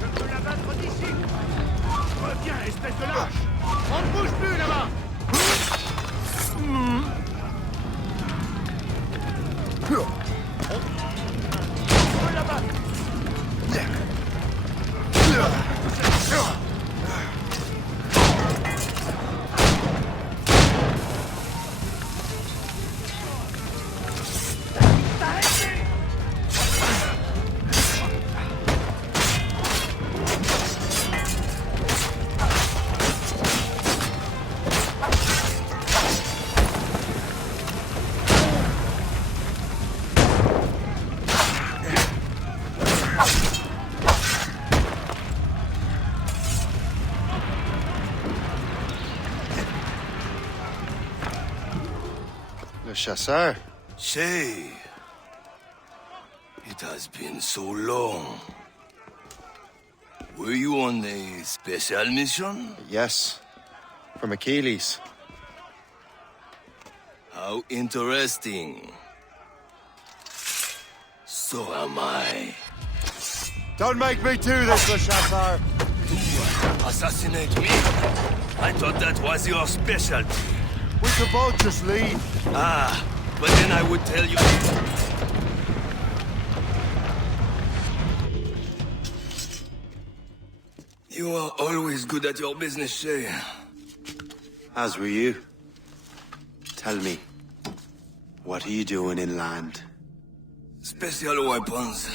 Je peux la battre d'ici! Reviens, espèce de lâche! On ne bouge plus là-bas! On peut la battre! Le chasseur. Shay, it has been so long. Were you on a special mission? Yes. From Achilles. How interesting. So am I. Don't make me do this, Le Chasseur! Assassinate me? I thought that was your specialty. We could both just leave. Ah, but then I would tell you... You are always good at your business, Shay. As were you. Tell me, what are you doing inland? Special weapons.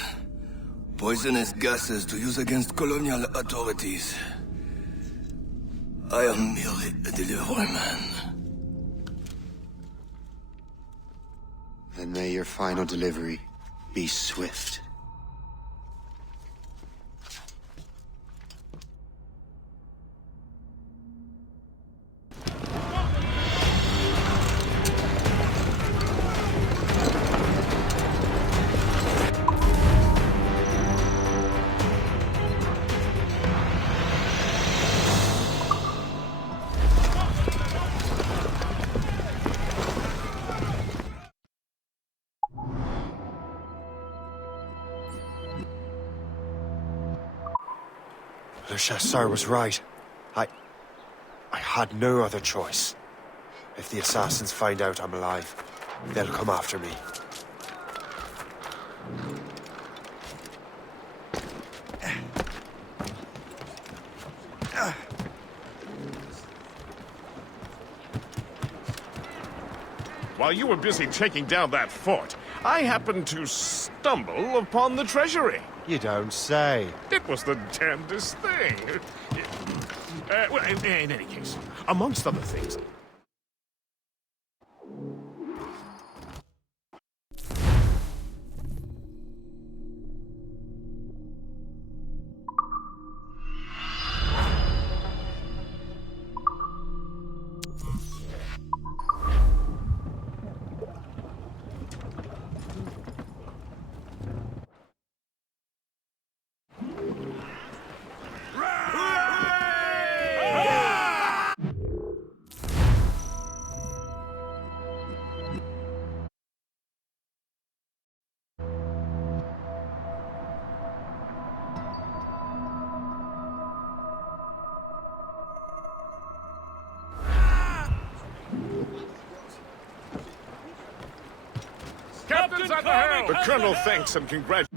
Poisonous gases to use against colonial authorities. I am merely a delivery man. Then may your final delivery be swift. Le Chasseur was right. I had no other choice. If the assassins find out I'm alive, they'll come after me. While you were busy taking down that fort, I happened to stumble upon the treasury. You don't say. It was the damnedest thing. Well, in any case, amongst other things... Captain's at the helm! The Colonel thanks and congratulates...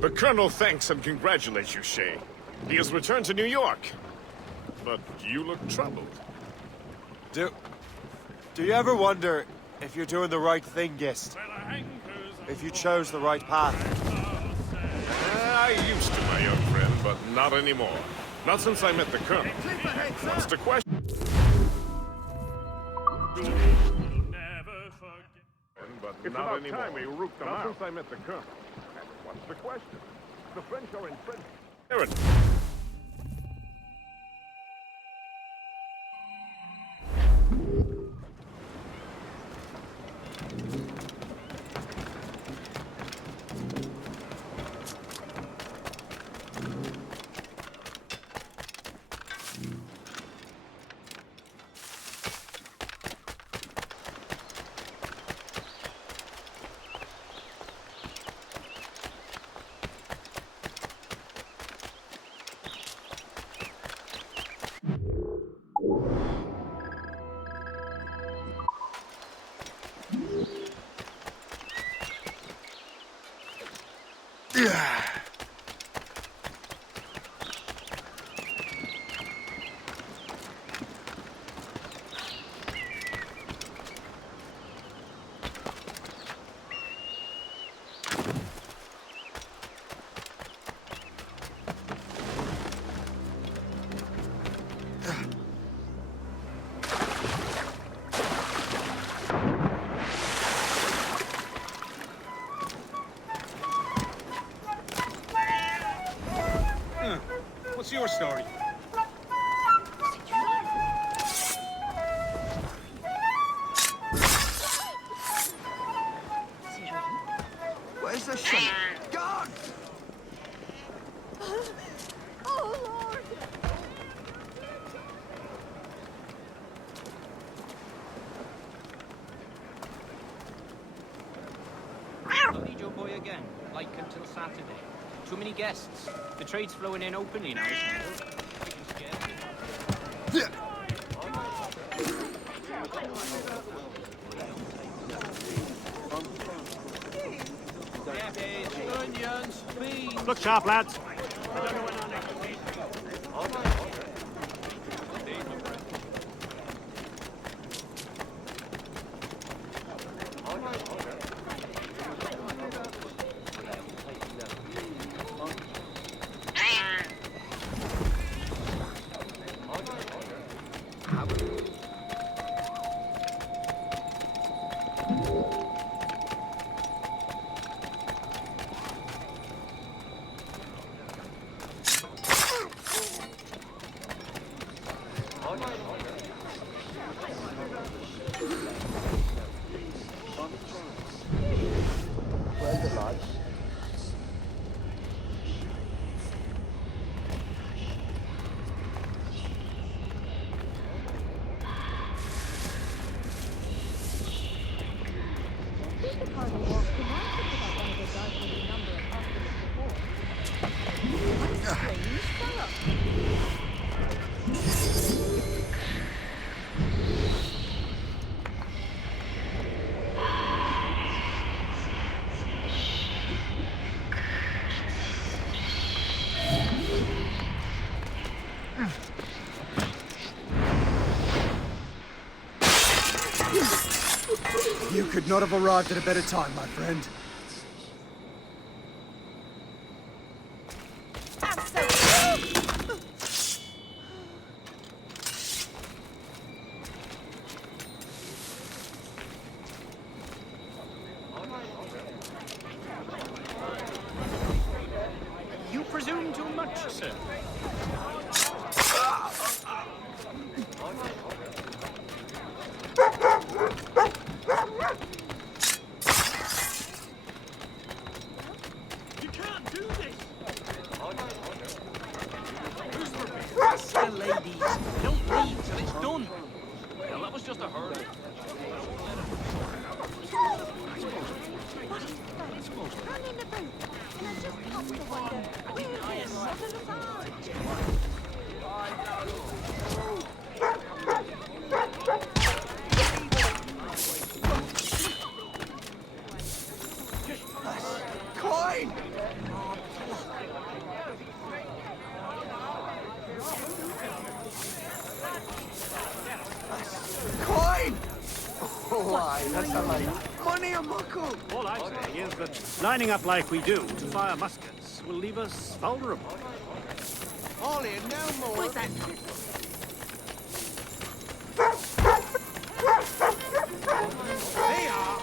The Colonel thanks and congratulates you, Shay. He has returned to New York. But you look troubled. Do you ever wonder if you're doing the right thing, Gist? If you chose the right path? I used to, my young friend, but not anymore. Not since I met the Colonel. What's the question? But It's not about anymore. time we root them not out. since I met the Colonel. What's the question? The French are in French. Aaron. What's your story? Where's the shot? God! Oh, Lord! I'll need your boy again, like until Saturday. Too many guests. The trade's flowing in openly now, isn't it? Onions, beans. Look sharp, lads. could not have arrived at a better time, my friend. You presume too much, sir. You can't do this! Well, ladies, you don't leave till it's done. Well, that was just a hurdle. Coin! Coin! Oh, aye, that's a lie. Money or muckle? All I say is that lining up like we do to fire muskets will leave us vulnerable. All in, no more. What's that? They are!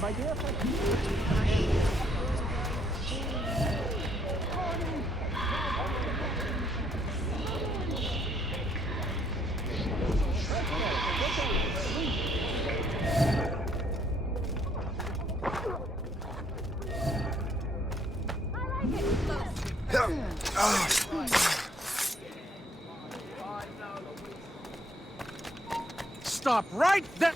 My dear Stop right there!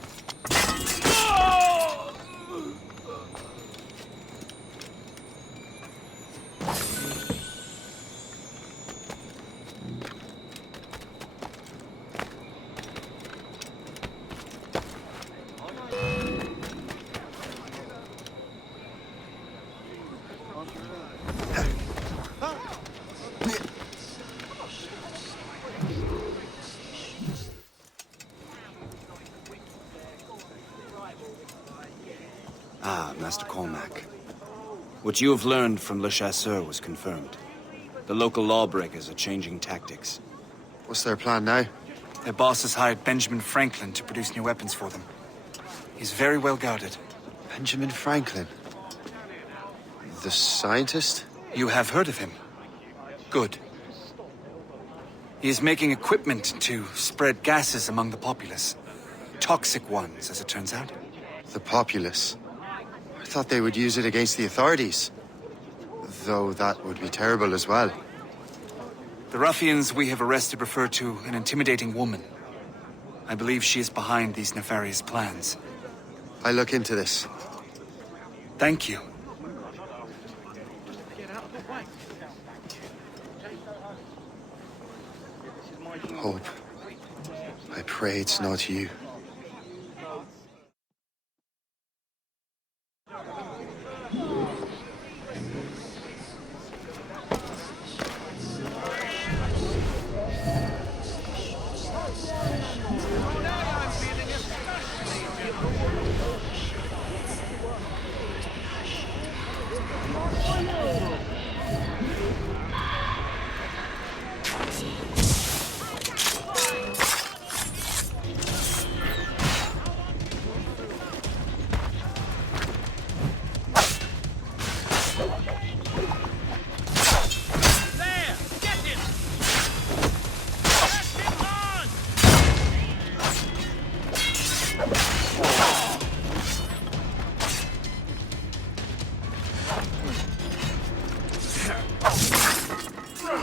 Ah, Master Cormac. What you have learned from Le Chasseur was confirmed. The local lawbreakers are changing tactics. What's their plan now? Their boss has hired Benjamin Franklin to produce new weapons for them. He's very well guarded. Benjamin Franklin? The scientist? You have heard of him? Good. He is making equipment to spread gases among the populace. Toxic ones, as it turns out. The populace? I thought they would use it against the authorities. Though that would be terrible as well. The ruffians we have arrested refer to an intimidating woman. I believe she is behind these nefarious plans. I'll look into this. Thank you. Hope. I pray it's not you.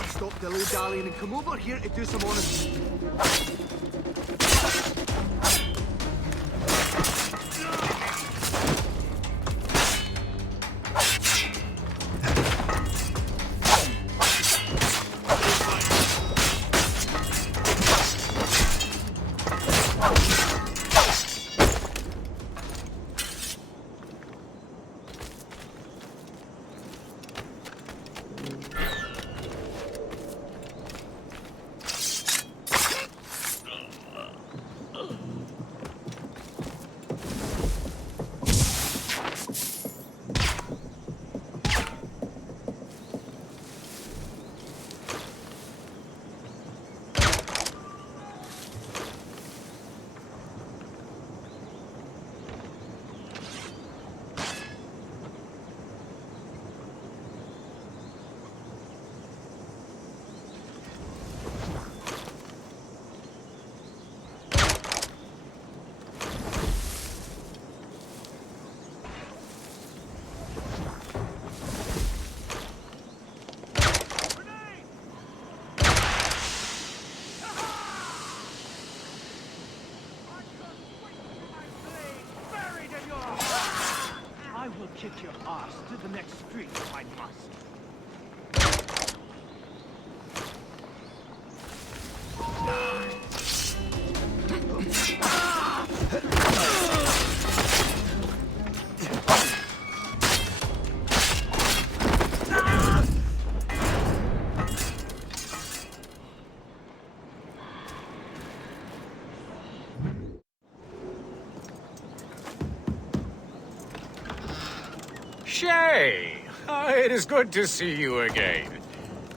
Stop dilly-dallying and come over here to do some honest... kick your ass to the next street if I must. Shay! It is good to see you again.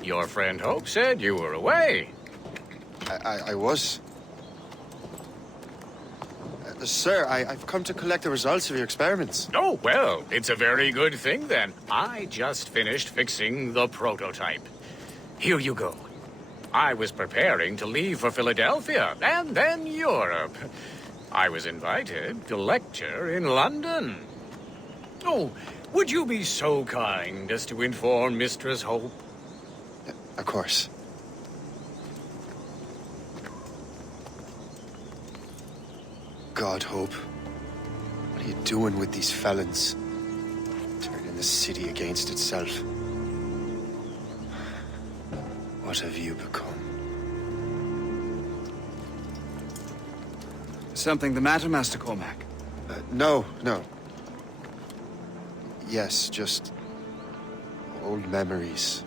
Your friend Hope said you were away. I was. Sir, I've come to collect the results of your experiments. Oh, well, it's a very good thing then. I just finished fixing the prototype. Here you go. I was preparing to leave for Philadelphia and then Europe. I was invited to lecture in London. Oh, would you be so kind as to inform Mistress Hope? Of course. God, Hope. What are you doing with these felons? Turning the city against itself. What have you become? Something the matter, Master Cormac? No. Yes, just old memories.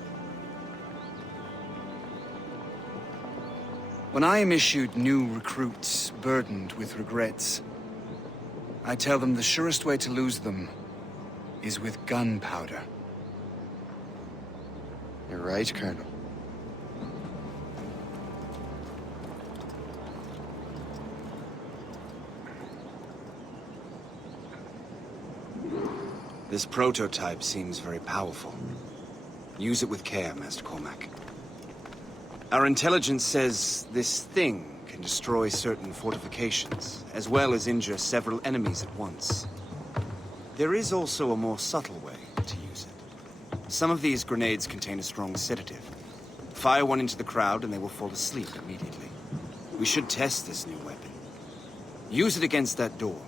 When I am issued new recruits burdened with regrets, I tell them the surest way to lose them is with gunpowder. You're right, Colonel. This prototype seems very powerful. Use it with care, Master Cormac. Our intelligence says this thing can destroy certain fortifications, as well as injure several enemies at once. There is also a more subtle way to use it. Some of these grenades contain a strong sedative. Fire one into the crowd and they will fall asleep immediately. We should test this new weapon. Use it against that door.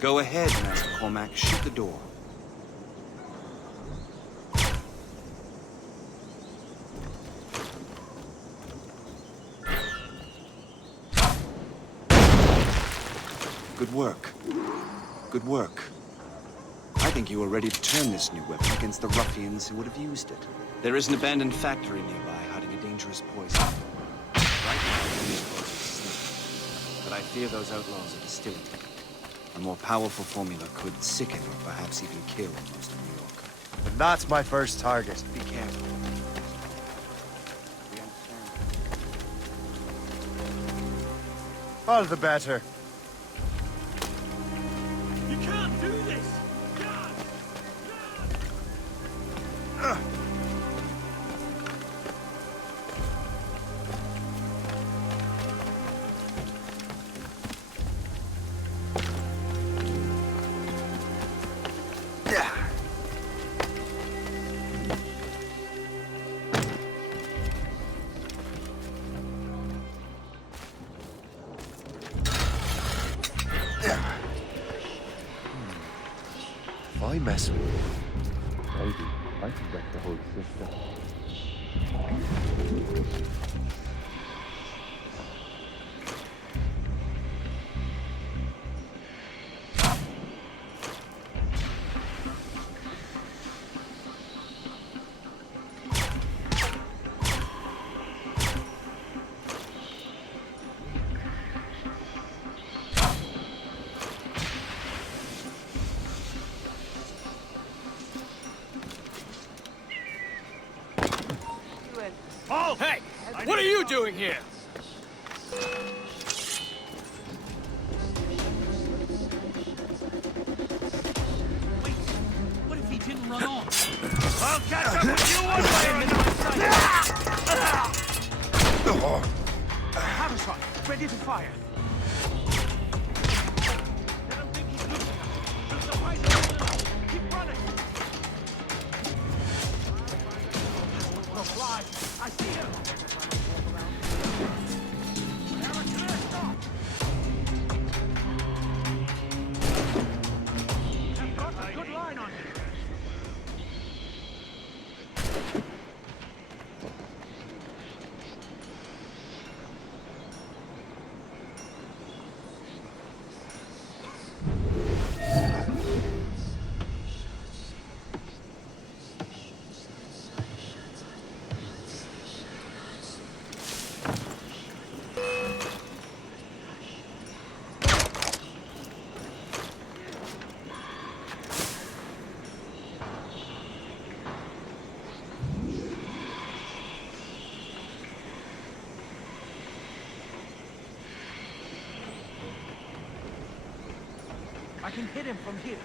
Go ahead, Master Cormac. Shoot the door. Good work. Good work. I think you are ready to turn this new weapon against the ruffians who would have used it. There is an abandoned factory nearby hiding a dangerous poison. Right now, the outlaws are asleep. But I fear those outlaws are distilling it. A more powerful formula could sicken or perhaps even kill most of New York. And that's my first target. Be careful. All the better. You can't do this! If I mess with you, maybe I can wreck the whole system. Paul! Hey! What are you doing here? Wait, what if he didn't run off? I'll catch up with you one way or another! Have a shot. Ready to fire. Let him think he's losing. He'll surprise you. Keep running. No fly. I see him. I can hit him from here.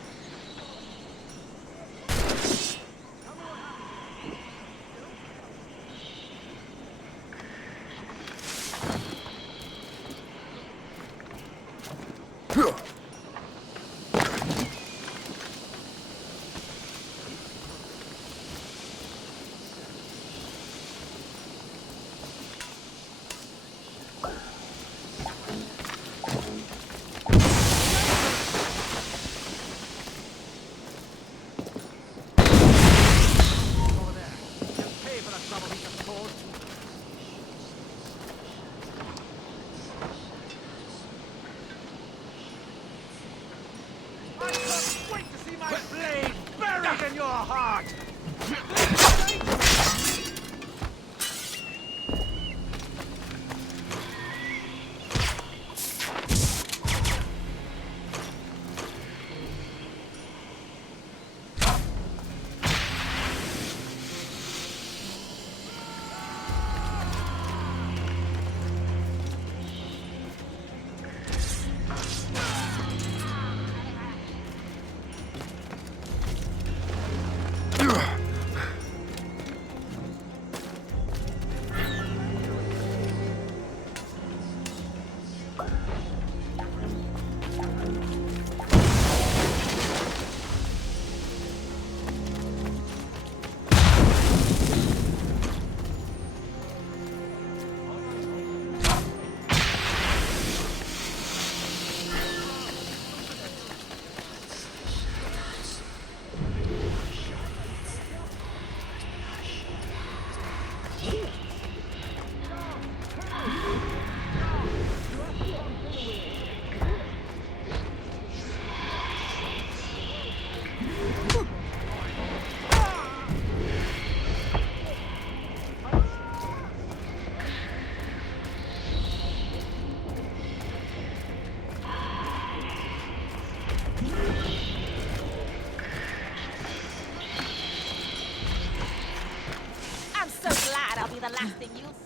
I'm so glad I'll be the last thing you'll see.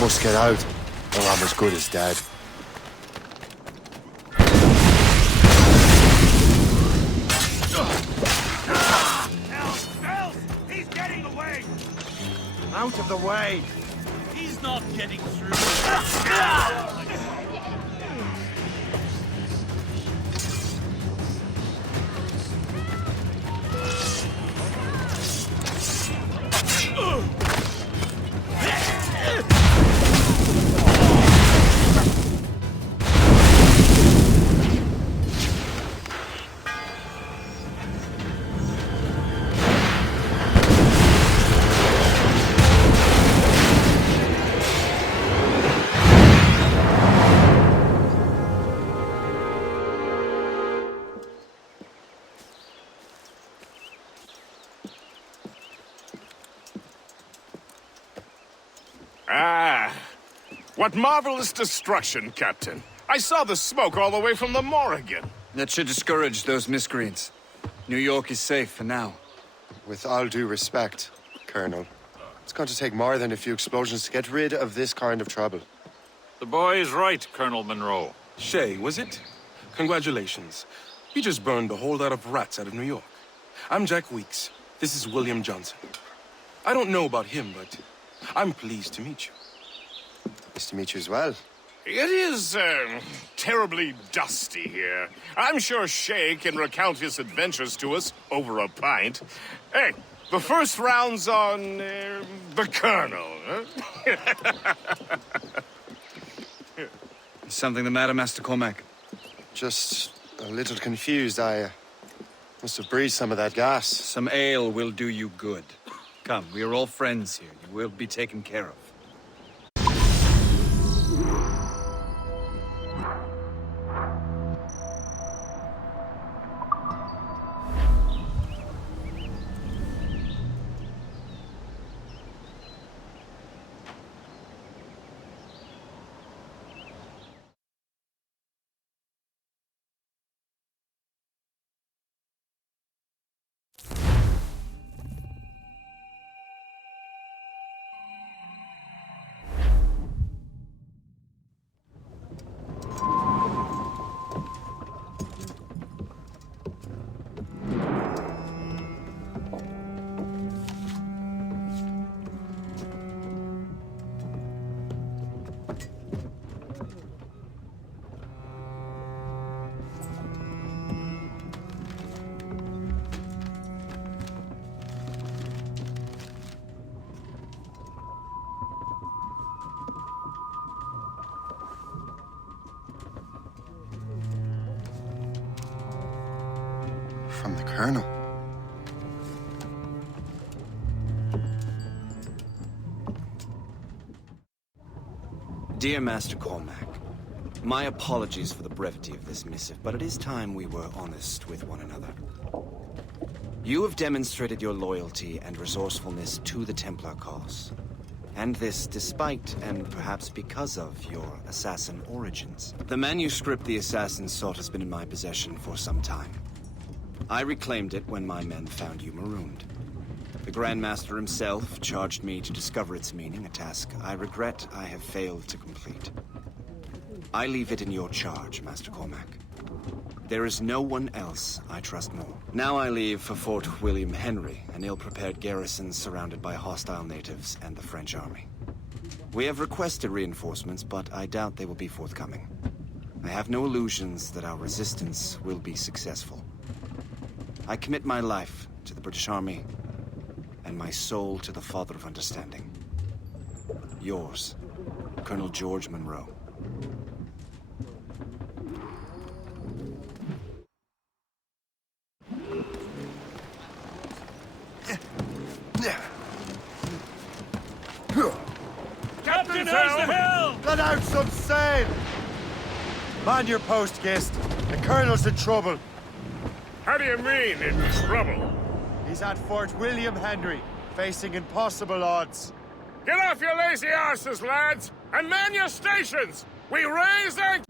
Must get out, or I'm as good as dead. He's getting away! Out of the way! He's not getting through. Ah, what marvelous destruction, Captain. I saw the smoke all the way from the Morrigan. That should discourage those miscreants. New York is safe for now. With all due respect, Colonel, it's going to take more than a few explosions to get rid of this kind of trouble. The boy is right, Colonel Monroe. Shay, was it? Congratulations. You just burned a whole lot of rats out of New York. I'm Jack Weeks. This is William Johnson. I don't know about him, but I'm pleased to meet you. Nice to meet you as well. It is, terribly dusty here. I'm sure Shay can recount his adventures to us over a pint. Hey, the first round's on, the Colonel, huh? Something the matter, Master Cormac? Just a little confused. I must have breathed some of that gas. Some ale will do you good. Come, we are all friends here. You will be taken care of. From the Colonel. Dear Master Cormac, my apologies for the brevity of this missive, but it is time we were honest with one another. You have demonstrated your loyalty and resourcefulness to the Templar cause. And this despite, and perhaps because of, your assassin origins. The manuscript the assassin sought has been in my possession for some time. I reclaimed it when my men found you marooned. The Grand Master himself charged me to discover its meaning, a task I regret I have failed to complete. I leave it in your charge, Master Cormac. There is no one else I trust more. Now I leave for Fort William Henry, an ill-prepared garrison surrounded by hostile natives and the French army. We have requested reinforcements, but I doubt they will be forthcoming. I have no illusions that our resistance will be successful. I commit my life to the British Army, and my soul to the Father of Understanding. Yours, Colonel George Monroe. Captain, how's the hell? Let out some sail! Man your post, Gist. The Colonel's in trouble. How do you mean, in trouble? He's at Fort William Henry, facing impossible odds. Get off your lazy arses, lads, and man your stations! We raise and...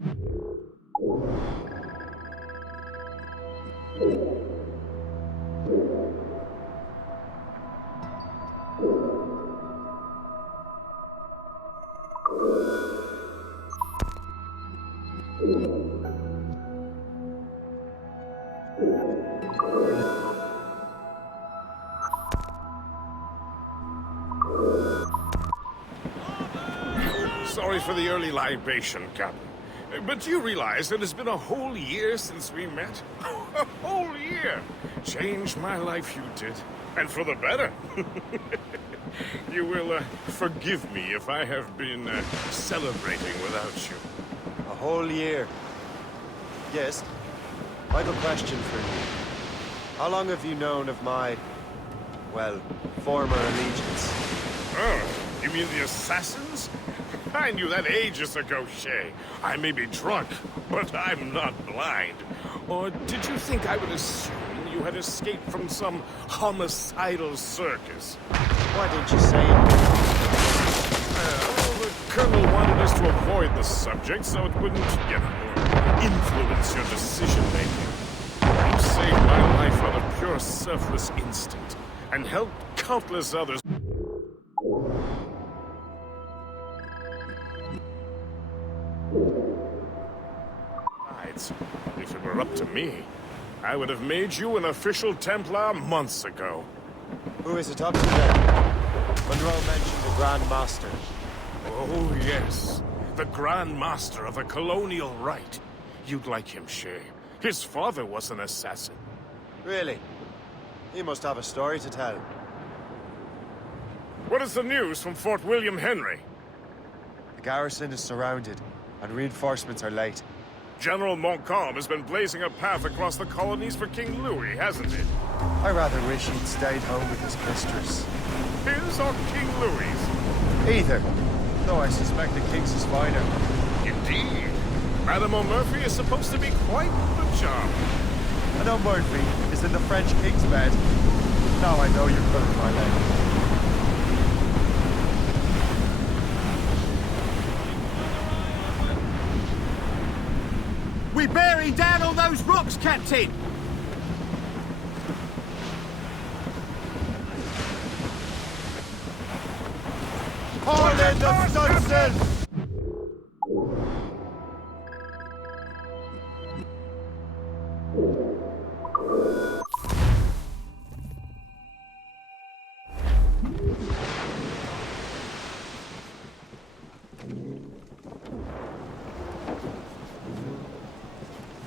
Sorry for the early libation, Captain. But you realize that it's been a whole year since we met? A whole year! Changed my life, you did. And for the better. You will forgive me if I have been celebrating without you. A whole year. Yes. I have a question for you. How long have you known of my, well, former allegiance? Oh, you mean the assassins? I knew that ages ago, Shay. I may be drunk, but I'm not blind. Or did you think I would assume you had escaped from some homicidal circus? Why didn't you say it? Well, the Colonel wanted us to avoid the subject so it wouldn't, influence your decision-making. You saved my life out of pure selfless instinct, and helped countless others. Besides, if it were up to me, I would have made you an official Templar months ago. Who is it up to then? Monroe mentioned the Grand Master. Oh, yes. The Grand Master of the Colonial Rite. You'd like him, Shay. His father was an assassin. Really? He must have a story to tell. What is the news from Fort William Henry? The garrison is surrounded. and reinforcements are late. General Montcalm has been blazing a path across the colonies for King Louis, hasn't he? I rather wish he'd stayed home with his mistress. His or King Louis's? Either, though I suspect the King's is finer. Indeed. Madame O'Murphy is supposed to be quite the charm. And O'Murphy is in the French King's bed. Now I know you're pulling my leg. We bearing down on those rocks, Captain! Haul in the stunsail!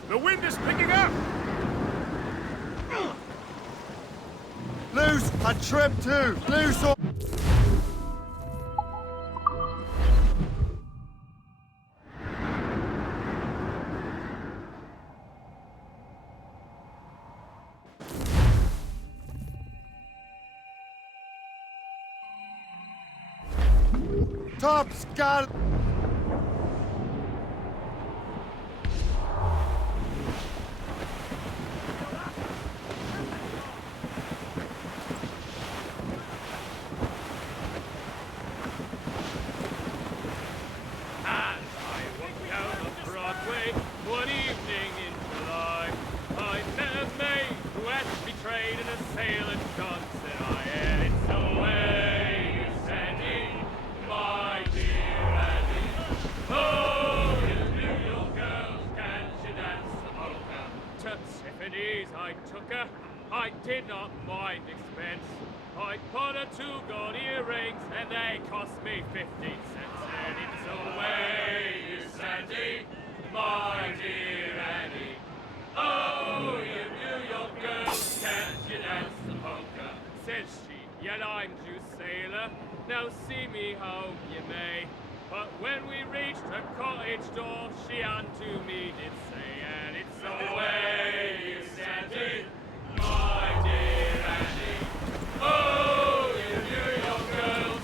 The wind is picking up! Loose and trim too! Loose or... Top scal... I did not mind expense. I bought her 2 gold earrings, and they cost me 15 cents. And it's away, you Sandy, my dear Annie. Oh, you New York girls, can't you dance the polka? Says she, yet I'm due sailor. Now see me home you may. But when we reached her cottage door, she unto me did say, and it's away, you Sandy, my dear Annie. Oh, you New York girls.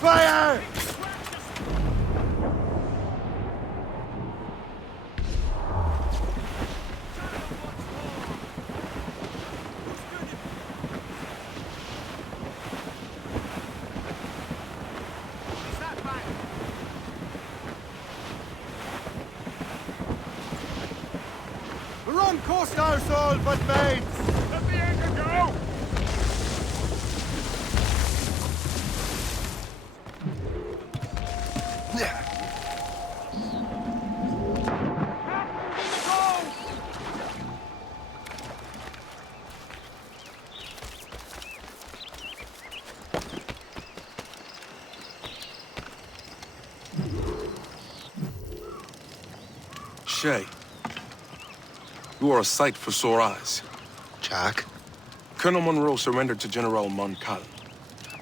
Fire! Wrong course now, Saul, but mates! Let the anchor go! Shay, you are a sight for sore eyes. Jack? Colonel Monroe surrendered to General Montcalm.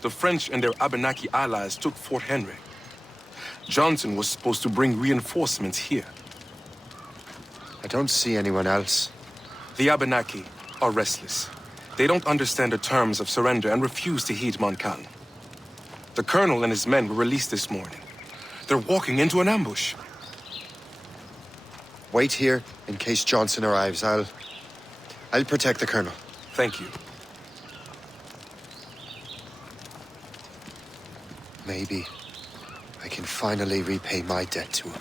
The French and their Abenaki allies took Fort Henry. Johnson was supposed to bring reinforcements here. I don't see anyone else. The Abenaki are restless. They don't understand the terms of surrender and refuse to heed Montcalm. The colonel and his men were released this morning. They're walking into an ambush. Wait here in case Johnson arrives. I'll protect the colonel. Thank you. Maybe I can finally repay my debt to him.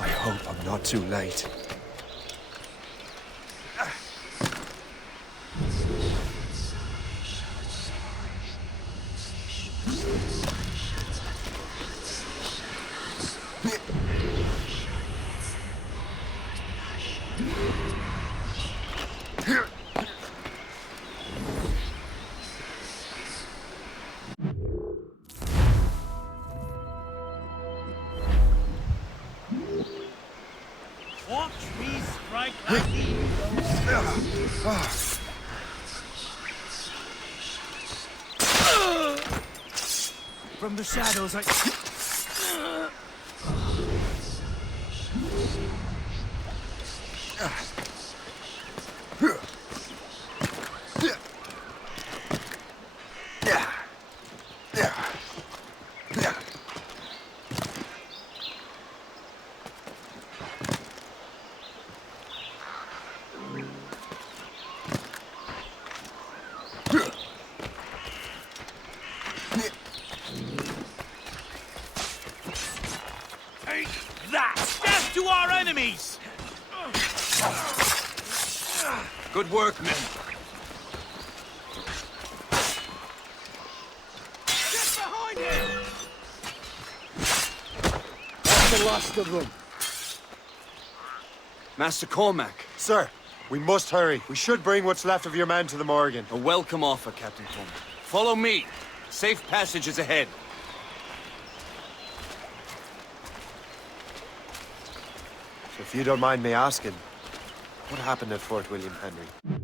I hope I'm not too late. Watch me strike that From the shadows, I... Take that! Death to our enemies! Good work, men. Get behind him! That's the last of them. Master Cormac. Sir, we must hurry. We should bring what's left of your men to the Morgan. A welcome offer, Captain Cormac. Follow me. Safe passage is ahead. So if you don't mind me asking, what happened at Fort William Henry?